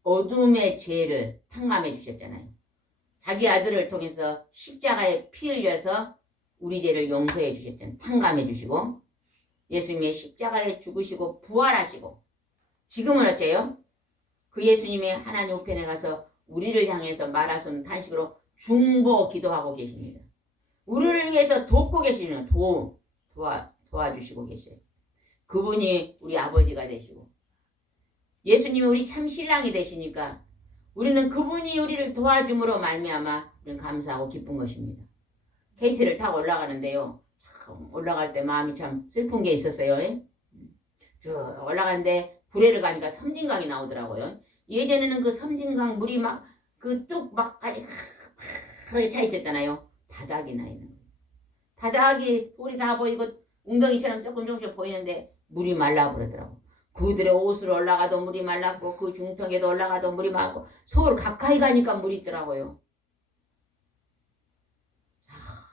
어둠의 죄를 탕감해 주셨잖아요. 자기 아들을 통해서 십자가에 피 흘려서 우리 죄를 용서해 주셨잖아요. 탕감해 주시고 예수님의 십자가에 죽으시고 부활하시고 지금은 어째요? 그 예수님이 하나님 우편에 가서 우리를 향해서 말하선 탄식으로 중보 기도하고 계십니다. 우리를 위해서 돕고 계시는 도와주시고 계셔요. 그분이 우리 아버지가 되시고 예수님이 우리 참 신랑이 되시니까 우리는 그분이 우리를 도와줌으로 말미암아 우리는 감사하고 기쁜 것입니다. KT를 타고 올라가는데요. 참 올라갈 때 마음이 참 슬픈 게 있었어요. 저 올라가는데 구례를 가니까 섬진강이 나오더라고요. 예전에는 그 섬진강 물이 막 그 뚝 막까지 하게 차 있었잖아요. 바닥이 나 있는 거예요. 바닥이 돌이 다 보이고 웅덩이처럼 조금씩 보이는데 물이 말라버리더라고. 그들의 옷으로 올라가도 물이 말랐고 그 중턱에도 올라가도 물이 말랐고 서울 가까이 가니까 물이 있더라고요.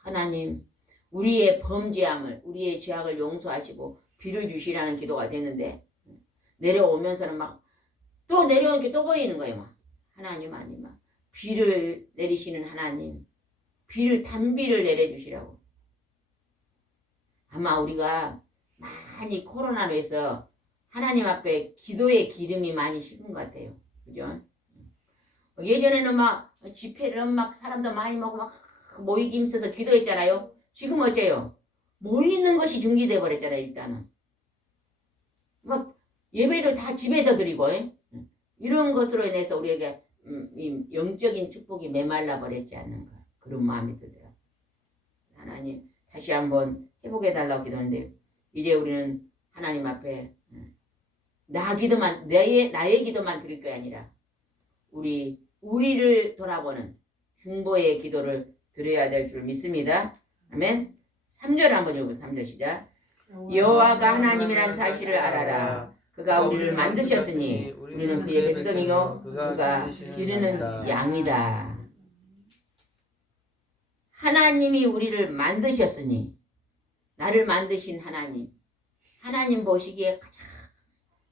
하나님 우리의 범죄함을 우리의 죄악을 용서하시고 비를 주시라는 기도가 됐는데 내려오면서는 막 또 내려오는 게 또 보이는 거예요. 막 하나님 비를 내리시는 하나님 비를 단비를 내려주시라고. 아마 우리가 많이 코로나로 해서 하나님 앞에 기도의 기름이 많이 식은 것 같아요. 그죠? 예전에는 막 집회를 막 사람도 많이 먹고 막 모이기 힘써서 기도했잖아요. 지금 어째요? 모이는 것이 중지돼 버렸잖아요. 일단은 막 예배도 다 집에서 드리고 이런 것으로 인해서 우리에게 이 영적인 축복이 메말라 버렸지 않는가 그런 마음이 들더라고요. 하나님 다시 한번 회복해 달라고 기도하는데 이제 우리는 하나님 앞에 나의 기도만 드릴 게 아니라 우리를 돌아보는 중보의 기도를 드려야 될 줄 믿습니다. 아멘. 3절 한번 읽어보세요. 3절 시작. 여호와가 하나님이라는 사실을 알아라. 그가 우리를 만드셨으니 우리는 그의 백성이요 그가 기르는 양이다. 하나님이 우리를 만드셨으니 나를 만드신 하나님 보시기에 가장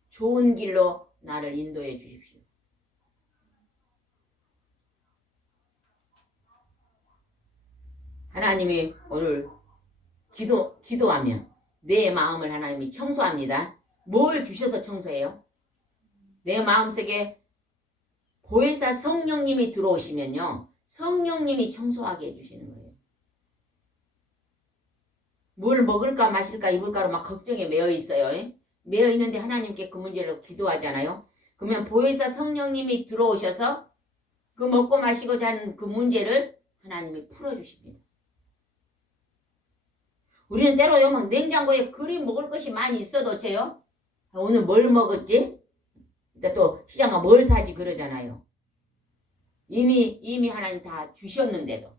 좋은 길로 나를 인도해 주십시오. 하나님이 오늘 기도하면 내 마음을 하나님이 청소합니다. 뭘 주셔서 청소해요? 내 마음속에 보혜사 성령님이 들어오시면요. 성령님이 청소하게 해주시는 거예요. 뭘 먹을까 마실까 입을까로 막 걱정에 매여 있어요. 매여 있는데 하나님께 그 문제를 기도하잖아요. 그러면 보혜사 성령님이 들어오셔서 그 먹고 마시고자 하는 그 문제를 하나님이 풀어주십니다. 우리는 때로요 막 냉장고에 그리 먹을 것이 많이 있어도 어째요? 오늘 뭘 먹었지? 그러니까 또 시장가 뭘 사지 그러잖아요. 이미 하나님 다 주셨는데도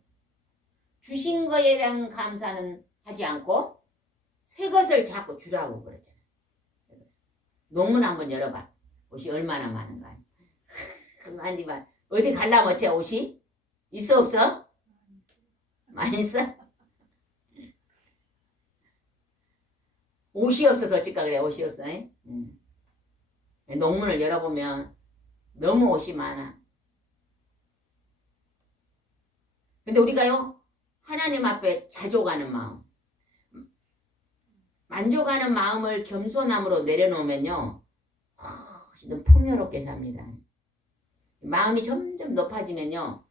주신 거에 대한 감사는 하지 않고 새 것을 자꾸 주라고 그러잖아요. 농문 한번 열어봐. 옷이 얼마나 많은가. 많이만 어디 갈라면 어째 옷이? 있어 없어? 많이 있어? 옷이 없어서 어쩔까 그래. 옷이 없어. 농문을 열어보면 너무 옷이 많아. 근데 우리가요 하나님 앞에 자족하는 마음 만족하는 마음을 겸손함으로 내려놓으면요 훨씬 풍요롭게 삽니다. 마음이 점점 높아지면요.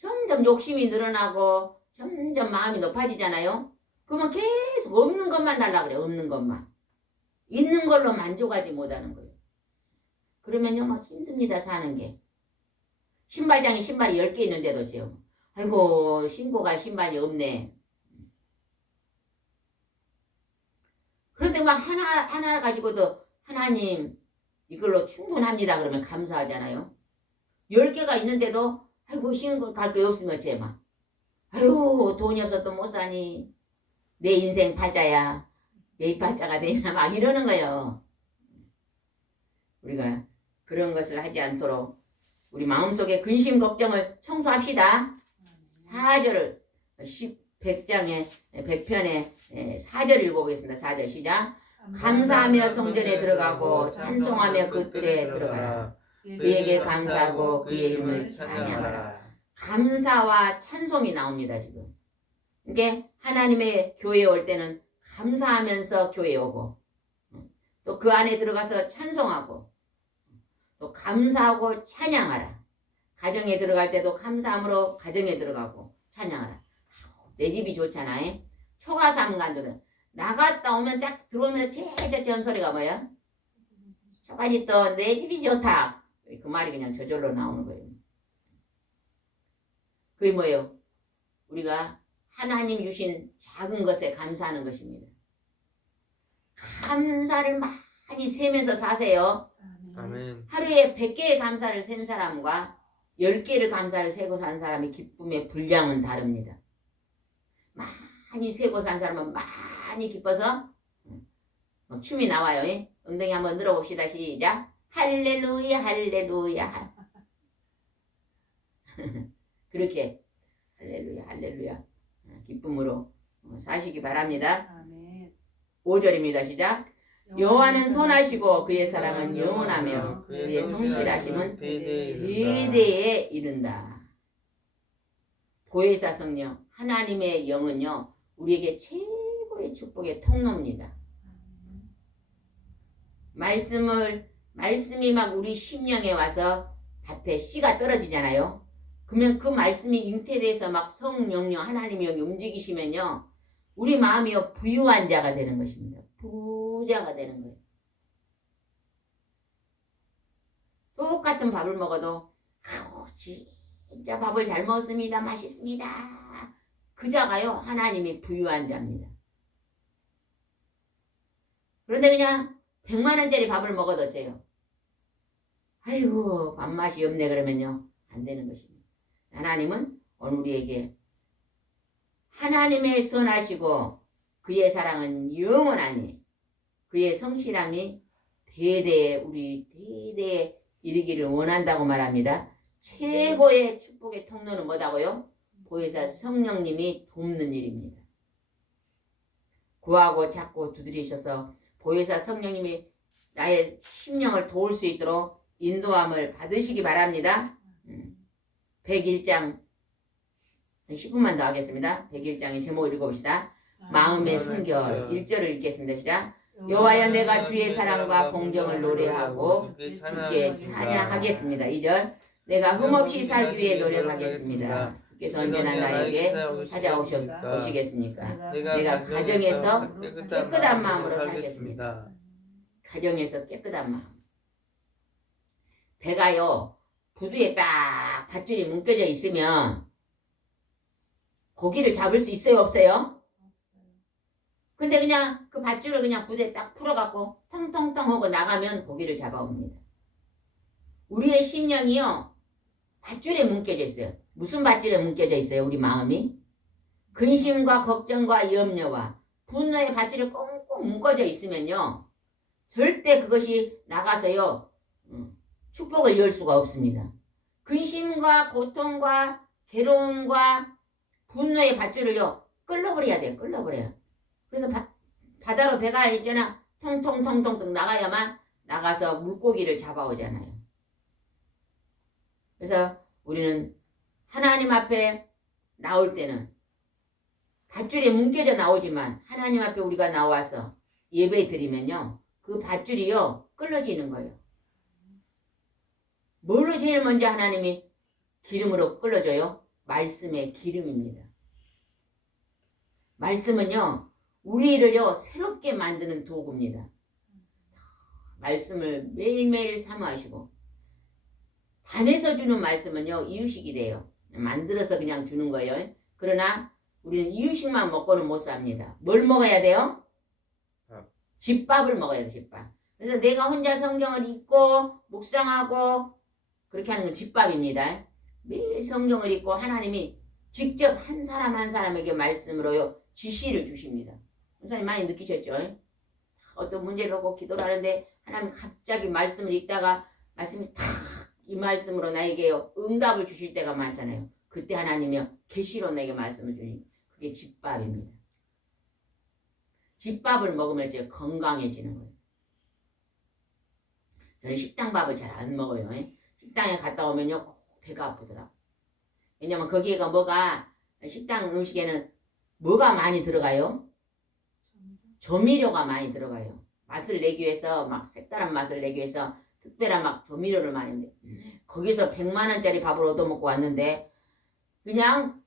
점점 욕심이 늘어나고 점점 마음이 높아지잖아요. 그러면 계속 없는 것만 달라 그래. 없는 것만. 있는 걸로 만족하지 못하는 거예요. 그러면요 막 힘듭니다. 사는 게. 신발장에 신발이 10개 있는데도 제요. 아이고 신고 갈 신발이 없네. 그런데 막 하나 가지고도 하나님 이걸로 충분합니다. 그러면 감사하잖아요. 10개가 있는데도 아이고 신고 갈 게 없으면 쟤 막 아유 돈이 없어도 못 사니 내 인생 팔자야 매입팔자가 되나 막 이러는 거예요. 우리가 그런 것을 하지 않도록 우리 마음속에 근심 걱정을 청소합시다. 4절을 100장에 100편에 4절 읽어보겠습니다. 4절 시작. 감사하며 성전에 들어가고 찬송하며 그 뜰에 들어가라. 그에게 감사하고 그의 이름을 찬양하라. 감사와 찬송이 나옵니다. 지금 이게 하나님의 교회에 올 때는 감사하면서 교회에 오고 또 그 안에 들어가서 찬송하고 또 감사하고 찬양하라. 가정에 들어갈 때도 감사함으로 가정에 들어가고 찬양하라. 내 집이 좋잖아요. 초가삼간들은 나갔다 오면 딱 들어오면서 제일 전 소리가 뭐야? 초가집도 내 집이 좋다. 그 말이 그냥 저절로 나오는 거예요. 그게 뭐예요? 우리가 하나님 주신 작은 것에 감사하는 것입니다. 감사를 많이 세면서 사세요. 아멘. 하루에 100개의 감사를 센 사람과 10개를 감사를 세고 산 사람의 기쁨의 분량은 다릅니다. 많이 세고 산 사람은 많이 기뻐서 막 춤이 나와요. 엉덩이 한번 늘어봅시다. 시작. 할렐루야 할렐루야. 그렇게 할렐루야 할렐루야 기쁨으로 사시기 바랍니다. 아멘. 5절입니다. 시작. 여호와는 선하시고 그의 사랑은 영원하며 그의 성실하심은 대대에 이른다. 보혜사 성령 하나님의 영은요 우리에게 최고의 축복의 통로입니다. 말씀이 막 우리 심령에 와서 밭에 씨가 떨어지잖아요. 그러면 그 말씀이 잉태돼서 막 성령령 하나님의 영이 움직이시면요 우리 마음이요 부유한 자가 되는 것입니다. 부자가 되는 거예요. 똑같은 밥을 먹어도 아우 진짜 밥을 잘 먹었습니다. 맛있습니다. 그 자가요 하나님이 부유한 자입니다. 그런데 그냥 100만 원짜리 밥을 먹어도 돼요. 아이고 밥맛이 없네 그러면요 안 되는 것입니다. 하나님은 오늘 우리에게 하나님의 선하시고 그의 사랑은 영원하니 그의 성실함이 대대에 우리 대대에 이르기를 원한다고 말합니다. 최고의 축복의 통로는 뭐다고요? 보혜사 성령님이 돕는 일입니다. 구하고 찾고 두드리셔서 보혜사 성령님이 나의 심령을 도울 수 있도록 인도함을 받으시기 바랍니다. 101장 10분만 더 하겠습니다. 101장의 제목을 읽어봅시다. 마음의 순결 1절을 읽겠습니다. 시작. 여호와여 내가 주의 사랑과 공정을 노래하고 주께 찬양하겠습니다. 2절 내가 흠없이 살기 위해 노력하겠습니다. 주께서 언제나 나에게 찾아오시겠습니까? 내가 가정에서 깨끗한 마음으로 살겠습니다. 가정에서 깨끗한 마음. 배가요 부두에 딱 밧줄이 묶여져 있으면 고기를 잡을 수 있어요 없어요? 근데 그냥 그 밧줄을 그냥 부대에 딱 풀어갖고 텅텅텅 하고 나가면 고기를 잡아옵니다. 우리의 심령이요 밧줄에 묶여져 있어요. 무슨 밧줄에 묶여져 있어요? 우리 마음이 근심과 걱정과 염려와 분노의 밧줄에 꽁꽁 묶어져 있으면요 절대 그것이 나가서요 축복을 열 수가 없습니다. 근심과 고통과 괴로움과 분노의 밧줄을요 끌어버려야 돼요. 끌어버려요. 그래서 바다로 배가 있잖아 통통통통 나가야만 나가서 물고기를 잡아오잖아요. 그래서 우리는 하나님 앞에 나올 때는 밧줄에 묶여져 나오지만 하나님 앞에 우리가 나와서 예배 드리면요 그 밧줄이요 끌어지는 거예요. 뭘로 제일 먼저 하나님이 기름으로 끌어줘요? 말씀의 기름입니다. 말씀은요, 우리를요, 새롭게 만드는 도구입니다. 말씀을 매일매일 사모하시고, 단에서 주는 말씀은요, 이유식이 돼요. 만들어서 그냥 주는 거예요. 그러나 우리는 이유식만 먹고는 못 삽니다. 뭘 먹어야 돼요? 밥. 집밥을 먹어야 돼요, 집밥. 그래서 내가 혼자 성경을 읽고, 묵상하고, 그렇게 하는 건 집밥입니다. 매일 성경을 읽고 하나님이 직접 한 사람 한 사람에게 말씀으로요, 지시를 주십니다. 선생님 많이 느끼셨죠? 어떤 문제를 놓고 기도를 하는데 하나님 갑자기 말씀을 읽다가 말씀이 탁 이 말씀으로 나에게 응답을 주실 때가 많잖아요. 그때 하나님이 계시로 내게 말씀을 주니 그게 집밥입니다. 집밥을 먹으면 이제 건강해지는 거예요. 저는 식당 밥을 잘 안 먹어요. 식당에 갔다 오면요 배가 아프더라고요. 왜냐면 거기가 뭐가 식당 음식에는 뭐가 많이 들어가요? 조미료가 많이 들어가요. 맛을 내기 위해서 막 색다른 맛을 내기 위해서 특별한 막 조미료를 많이 하는데 거기서 100만 원짜리 밥을 얻어먹고 왔는데 그냥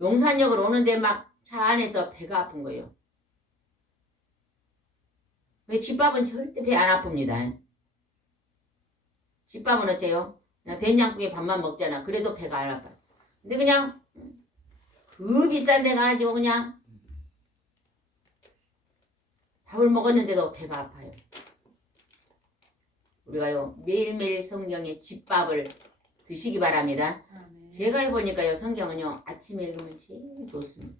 용산역으로 오는데 막 차 안에서 배가 아픈 거예요. 집밥은 절대 배 안 아픕니다. 집밥은 어째요? 그냥 된장국에 밥만 먹잖아. 그래도 배가 안 아파요. 근데 그냥 그 비싼 데 가가지고 그냥 밥을 먹었는데도 배가 아파요. 우리가요 매일매일 성경의 집밥을 드시기 바랍니다. 아멘. 제가 해보니까요 성경은요 아침에 읽으면 제일 좋습니다.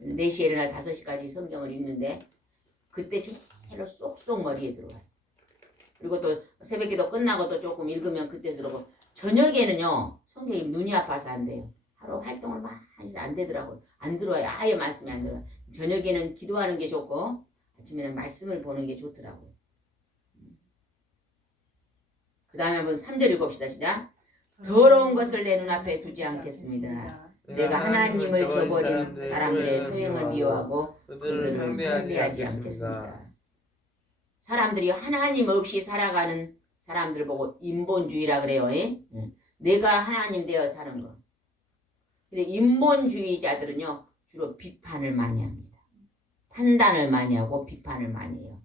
4시에 일어나 5시까지 성경을 읽는데 그때 제대로 쏙쏙 머리에 들어가요. 그리고 또 새벽기도 끝나고 또 조금 읽으면 그때 들어오고 저녁에는요 성경이 눈이 아파서 안 돼요. 하루 활동을 많이 해서 안 되더라고요. 안 들어와요. 아예 말씀이 안 들어와요. 저녁에는 기도하는 게 좋고 아침에는 말씀을 보는 게 좋더라고요. 그 다음에 한번 3절 읽읍시다. 시작. 더러운 것을 내 눈앞에 두지 않겠습니다. 내가 하나님을 저버린 사람들의 소행을 미워하고 그들을 상대하지 않겠습니다. 사람들이 하나님 없이 살아가는 사람들 보고 인본주의라 그래요. 내가 하나님 되어 사는 거. 근데 인본주의자들은요 주로 비판을 많이 합니다. 판단을 많이 하고 비판을 많이 해요.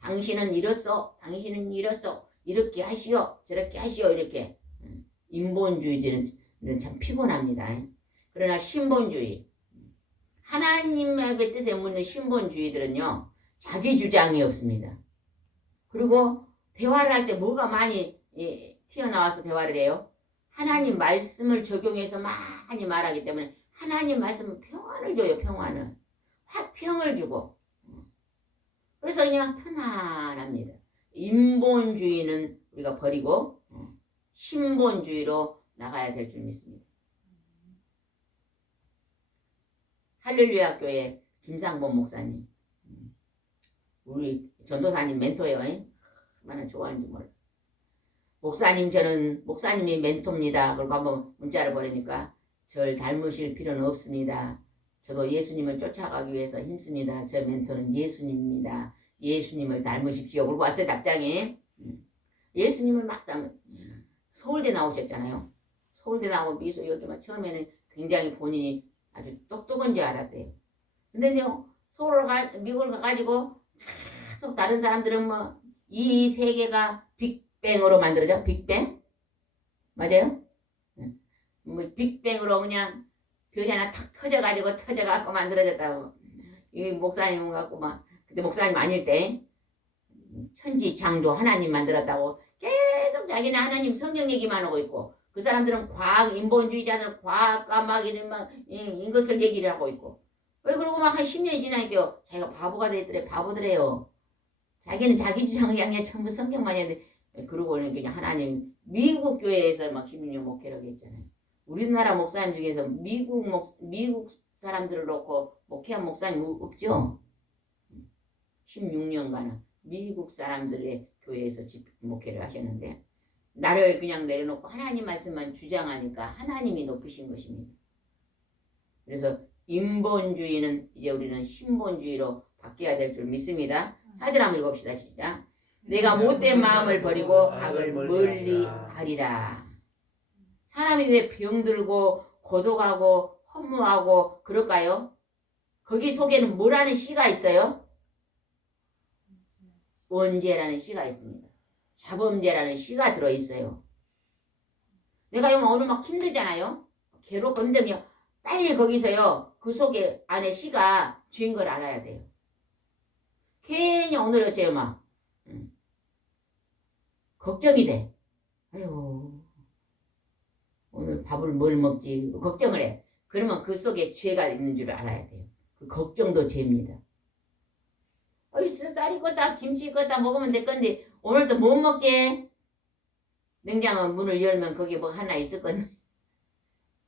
당신은 이렇소, 당신은 이렇소, 이렇게 하시오, 저렇게 하시오 이렇게. 인본주의자는 참 피곤합니다. 그러나 신본주의, 하나님의 뜻에 묻는 신본주의들은요 자기 주장이 없습니다. 그리고 대화를 할 때 뭐가 많이 튀어나와서 대화를 해요? 하나님 말씀을 적용해서 많이 말하기 때문에 하나님 말씀은 평안을 줘요. 평안을. 화평을 주고. 그래서 그냥 편안합니다. 인본주의는 우리가 버리고 신본주의로 나가야 될 줄 믿습니다. 할렐루야 교회 김상범 목사님, 우리 전도사님 멘토예요. 얼마나 좋아하는지 몰라. 목사님, 저는 목사님이 멘토입니다. 그리고 한번 문자를 보내니까 절 닮으실 필요는 없습니다. 저도 예수님을 쫓아가기 위해서 힘씁니다. 저 멘토는 예수님입니다. 예수님을 닮으십시오. 그리고 왔어요 답장이. 예수님을 막 닮은. 서울대 나오셨잖아요. 서울대 나오고 미술 여기 막 처음에는 굉장히 본인이 아주 똑똑한 줄 알았대요. 근데 이제 미국을 가가지고 계속 다른 사람들은 뭐 이 세계가 빅뱅으로 만들어져? 빅뱅? 맞아요? 뭐 빅뱅으로 그냥 별이 하나 탁 터져갖고 만들어졌다고. 이 목사님 갖고 막 그때 목사님 아닐 때 천지창조 하나님 만들었다고 계속 자기는 하나님 성경 얘기만 하고 있고 그 사람들은 과학 인본주의자들 과학과 막 이런 막 이것을 얘기를 하고 있고 왜 그러고 막 한 10년이 지나니까 자기가 바보가 됐더래. 바보들이에요. 자기는 자기 주장을 향해 전부 성경만 했는데 그러고는 그냥 하나님 미국 교회에서 막 16년 목회를 했잖아요. 우리나라 목사님 중에서 미국 사람들을 놓고 목회한 목사님 없죠. 16년간은 미국 사람들의 교회에서 목회를 하셨는데 나를 그냥 내려놓고 하나님 말씀만 주장하니까 하나님이 높으신 것입니다. 그래서 인본주의는 이제 우리는 신본주의로 바뀌어야 될 줄 믿습니다. 4절 한번 읽읍시다. 시작. 내가 못된 마음을 버리고 악을 멀리 하리라. 사람이 왜 병들고 고독하고 허무하고 그럴까요? 거기 속에는 뭐라는 시가 있어요? 원죄라는 시가 있습니다. 자범죄라는 시가 들어있어요. 내가 오늘 막 힘들잖아요. 괴롭고 힘들면 빨리 거기서요. 그 속에 안에 시가 죄인 걸 알아야 돼요. 괜히 오늘 어째요 막 걱정이 돼. 아유 오늘 밥을 뭘 먹지 걱정을 해. 그러면 그 속에 죄가 있는 줄 알아야 돼요. 그 걱정도 죄입니다. 어이 쌀 익었다 김치 익었다 먹으면 될 건데 오늘도 못 먹지? 냉장고 문을 열면 거기에 뭐 하나 있을 건데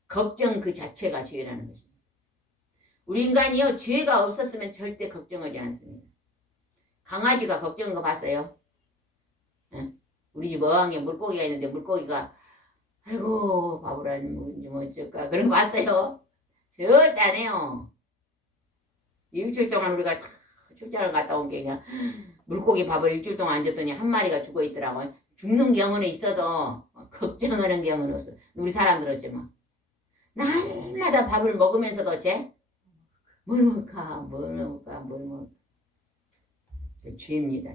걱정 그 자체가 죄라는 것입니다. 우리 인간이요 죄가 없었으면 절대 걱정하지 않습니다. 강아지가 걱정한 거 봤어요? 예? 우리 집 어항에 물고기가 있는데 물고기가 아이고 밥을 안 먹은지 뭐 어쩔까 그런 거 봤어요? 절대 안 해요. 일주일 동안 우리가 출장을 갔다 온 게 그냥 물고기 밥을 일주일 동안 안 줬더니 한 마리가 죽어 있더라고요. 죽는 경우는 있어도 걱정하는 경우는 없어. 우리 사람들 어쩌면 날마다 밥을 먹으면서도 어째? 뭘 먹을까 뭘 먹을까 뭘 먹을까. 죄입니다.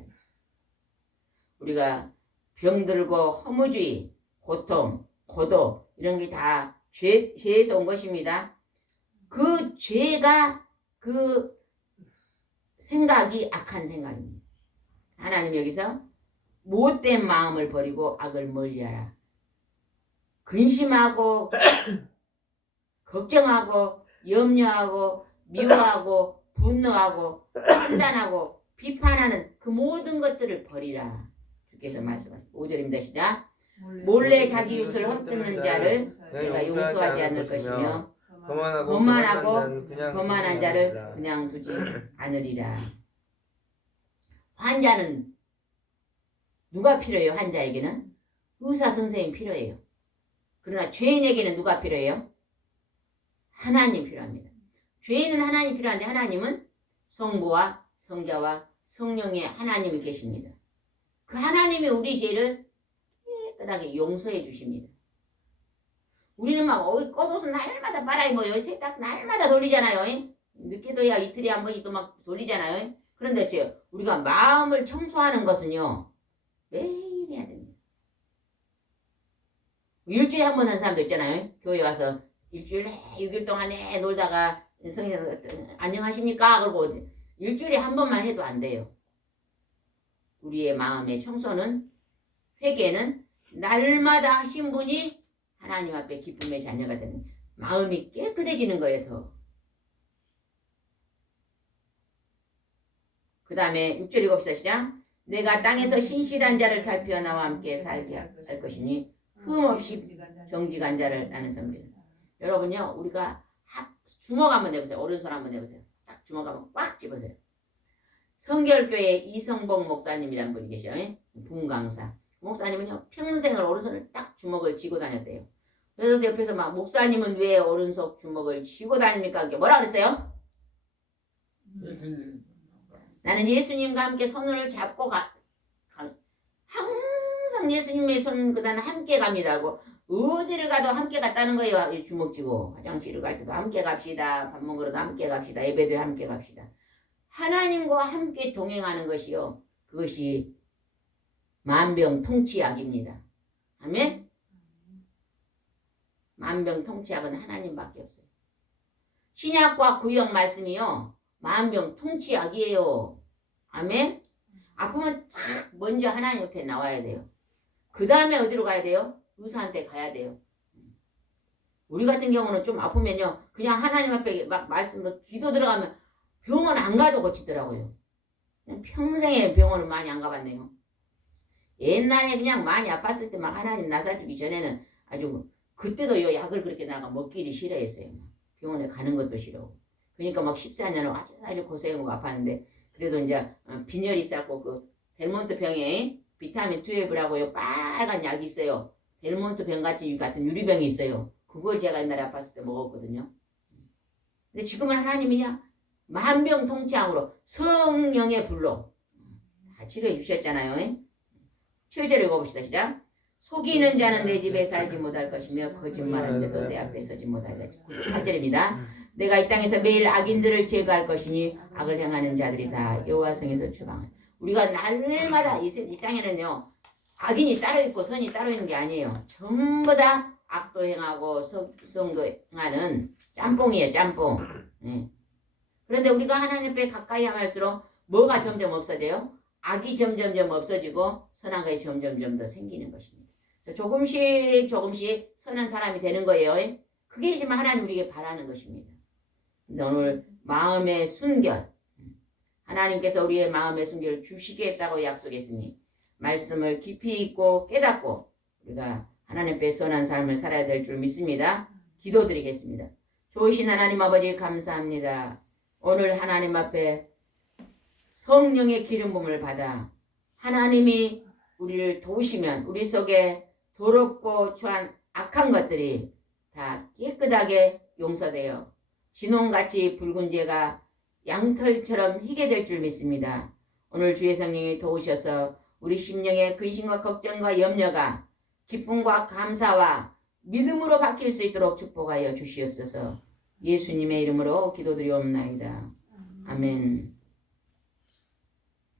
우리가 병들고 허무주의, 고통, 고독 이런 게 다 죄에서 온 것입니다. 그 죄가 그 생각이 악한 생각입니다. 하나님 여기서 못된 마음을 버리고 악을 멀리하라. 근심하고 걱정하고 염려하고 미워하고 분노하고 판단하고 비판하는 그 모든 것들을 버리라. 주께서 말씀하십니다. 5절입니다. 시작. 몰래 자기 이웃을 헛듣는 자를 내가 용서하지 않을 것이며 거만하고 거만한 자를 그냥 두지 않으리라. 환자는 누가 필요해요? 환자에게는 의사 선생님 필요해요. 그러나 죄인에게는 누가 필요해요? 하나님 필요합니다. 죄인은 하나님 필요한데 하나님은 성부와 성자와 성령의 하나님이 계십니다. 그 하나님이 우리 죄를 깨끗하게 용서해 주십니다. 우리는 막 겉옷은 날마다 빨아입어요. 세탁 날마다 돌리잖아요. 늦게도야 이틀에 한 번씩 또 막 돌리잖아요. 그런데 어째요? 우리가 마음을 청소하는 것은요. 매일 해야 됩니다. 일주일에 한 번 하는 사람도 있잖아요. 교회 와서 일주일에 6일 동안에 놀다가 성인 안녕하십니까? 그러고 일주일에 한 번만 해도 안 돼요. 우리의 마음의 청소는 회개는 날마다 하신 분이 하나님 앞에 기쁨의 자녀가 되는 마음이 깨끗해지는 거예요. 더. 그 다음에 6절 읽읍시다. 시작. 내가 땅에서 신실한 자를 살펴 나와 함께 살게 할 것이니 흠없이 정직한 자를 나는 섬기다. 여러분요 우리가 주먹 한번 내보세요. 오른손 한번 내보세요. 딱 주먹 한번 꽉 집으세요. 성결교회 이성복 목사님이란 분이 계셔요. 분강사. 목사님은요 평생을 오른손을 딱 주먹을 쥐고 다녔대요. 그래서 옆에서 막 목사님은 왜 오른손 주먹을 쥐고 다닙니까? 뭐라 그랬어요? 나는 예수님과 함께 손을 잡고 항상 예수님의 손 그다음 함께 갑니다고 어디를 가도 함께 갔다는 거예요. 주먹 쥐고 화장실을 갈 때도 함께 갑시다. 밥 먹으러도 함께 갑시다. 예배도 함께 갑시다. 하나님과 함께 동행하는 것이요. 그것이 만병통치약입니다. 아멘? 만병통치약은 하나님밖에 없어요. 신약과 구약 말씀이요. 만병통치약이에요. 아멘? 아프면 딱 먼저 하나님 옆에 나와야 돼요. 그 다음에 어디로 가야 돼요? 의사한테 가야 돼요. 우리 같은 경우는 좀 아프면요. 그냥 하나님 앞에 막 말씀으로 기도 들어가면 병원 안 가도 고치더라고요. 그냥 평생에 병원을 많이 안 가봤네요. 옛날에 그냥 많이 아팠을 때 막 하나님 나사주기 전에는 아주 그때도 요 약을 그렇게 나가 먹기를 싫어했어요. 병원에 가는 것도 싫어. 그러니까 막 14년을 아주 고생하고 아팠는데 그래도 이제 빈혈이 쌓고 그 델몬트 병에 비타민 12라고요. 빨간 약이 있어요. 델몬트 병 같은 유리병이 있어요. 그걸 제가 옛날에 아팠을 때 먹었거든요. 근데 지금은 하나님이냐? 만병통치약으로 성령의 불로 다 치료해 주셨잖아요. 7절 읽어봅시다. 시작. 속이는 자는 내 집에 살지 못할 것이며 거짓말하는 자도 내 앞에 서지 못할 것이다. 8절입니다. 내가 이 땅에서 매일 악인들을 제거할 것이니 악을 행하는 자들이 다 여호와 성에서 추방할. 우리가 날마다 이 땅에는요 악인이 따로 있고 선이 따로 있는 게 아니에요. 전부 다 악도 행하고 성도 행하는 짬뽕이에요. 짬뽕. 예. 그런데 우리가 하나님 앞에 가까이 할수록 뭐가 점점 없어져요? 악이 점점점 없어지고 선한 것이 점점점 더 생기는 것입니다. 조금씩 선한 사람이 되는 거예요. 그게 지금 하나님 우리에게 바라는 것입니다. 오늘 마음의 순결, 하나님께서 우리의 마음의 순결을 주시겠다고 약속했으니 말씀을 깊이 읽고 깨닫고 우리가 하나님 앞에 선한 삶을 살아야 될 줄 믿습니다. 기도드리겠습니다. 좋으신 하나님 아버지 감사합니다. 오늘 하나님 앞에 성령의 기름 부음을 받아 하나님이 우리를 도우시면 우리 속에 더럽고 추한 악한 것들이 다 깨끗하게 용서되어 진홍같이 붉은 죄가 양털처럼 희게 될 줄 믿습니다. 오늘 주의 성령이 도우셔서 우리 심령의 근심과 걱정과 염려가 기쁨과 감사와 믿음으로 바뀔 수 있도록 축복하여 주시옵소서. 예수님의 이름으로 기도드리옵나이다. 아멘.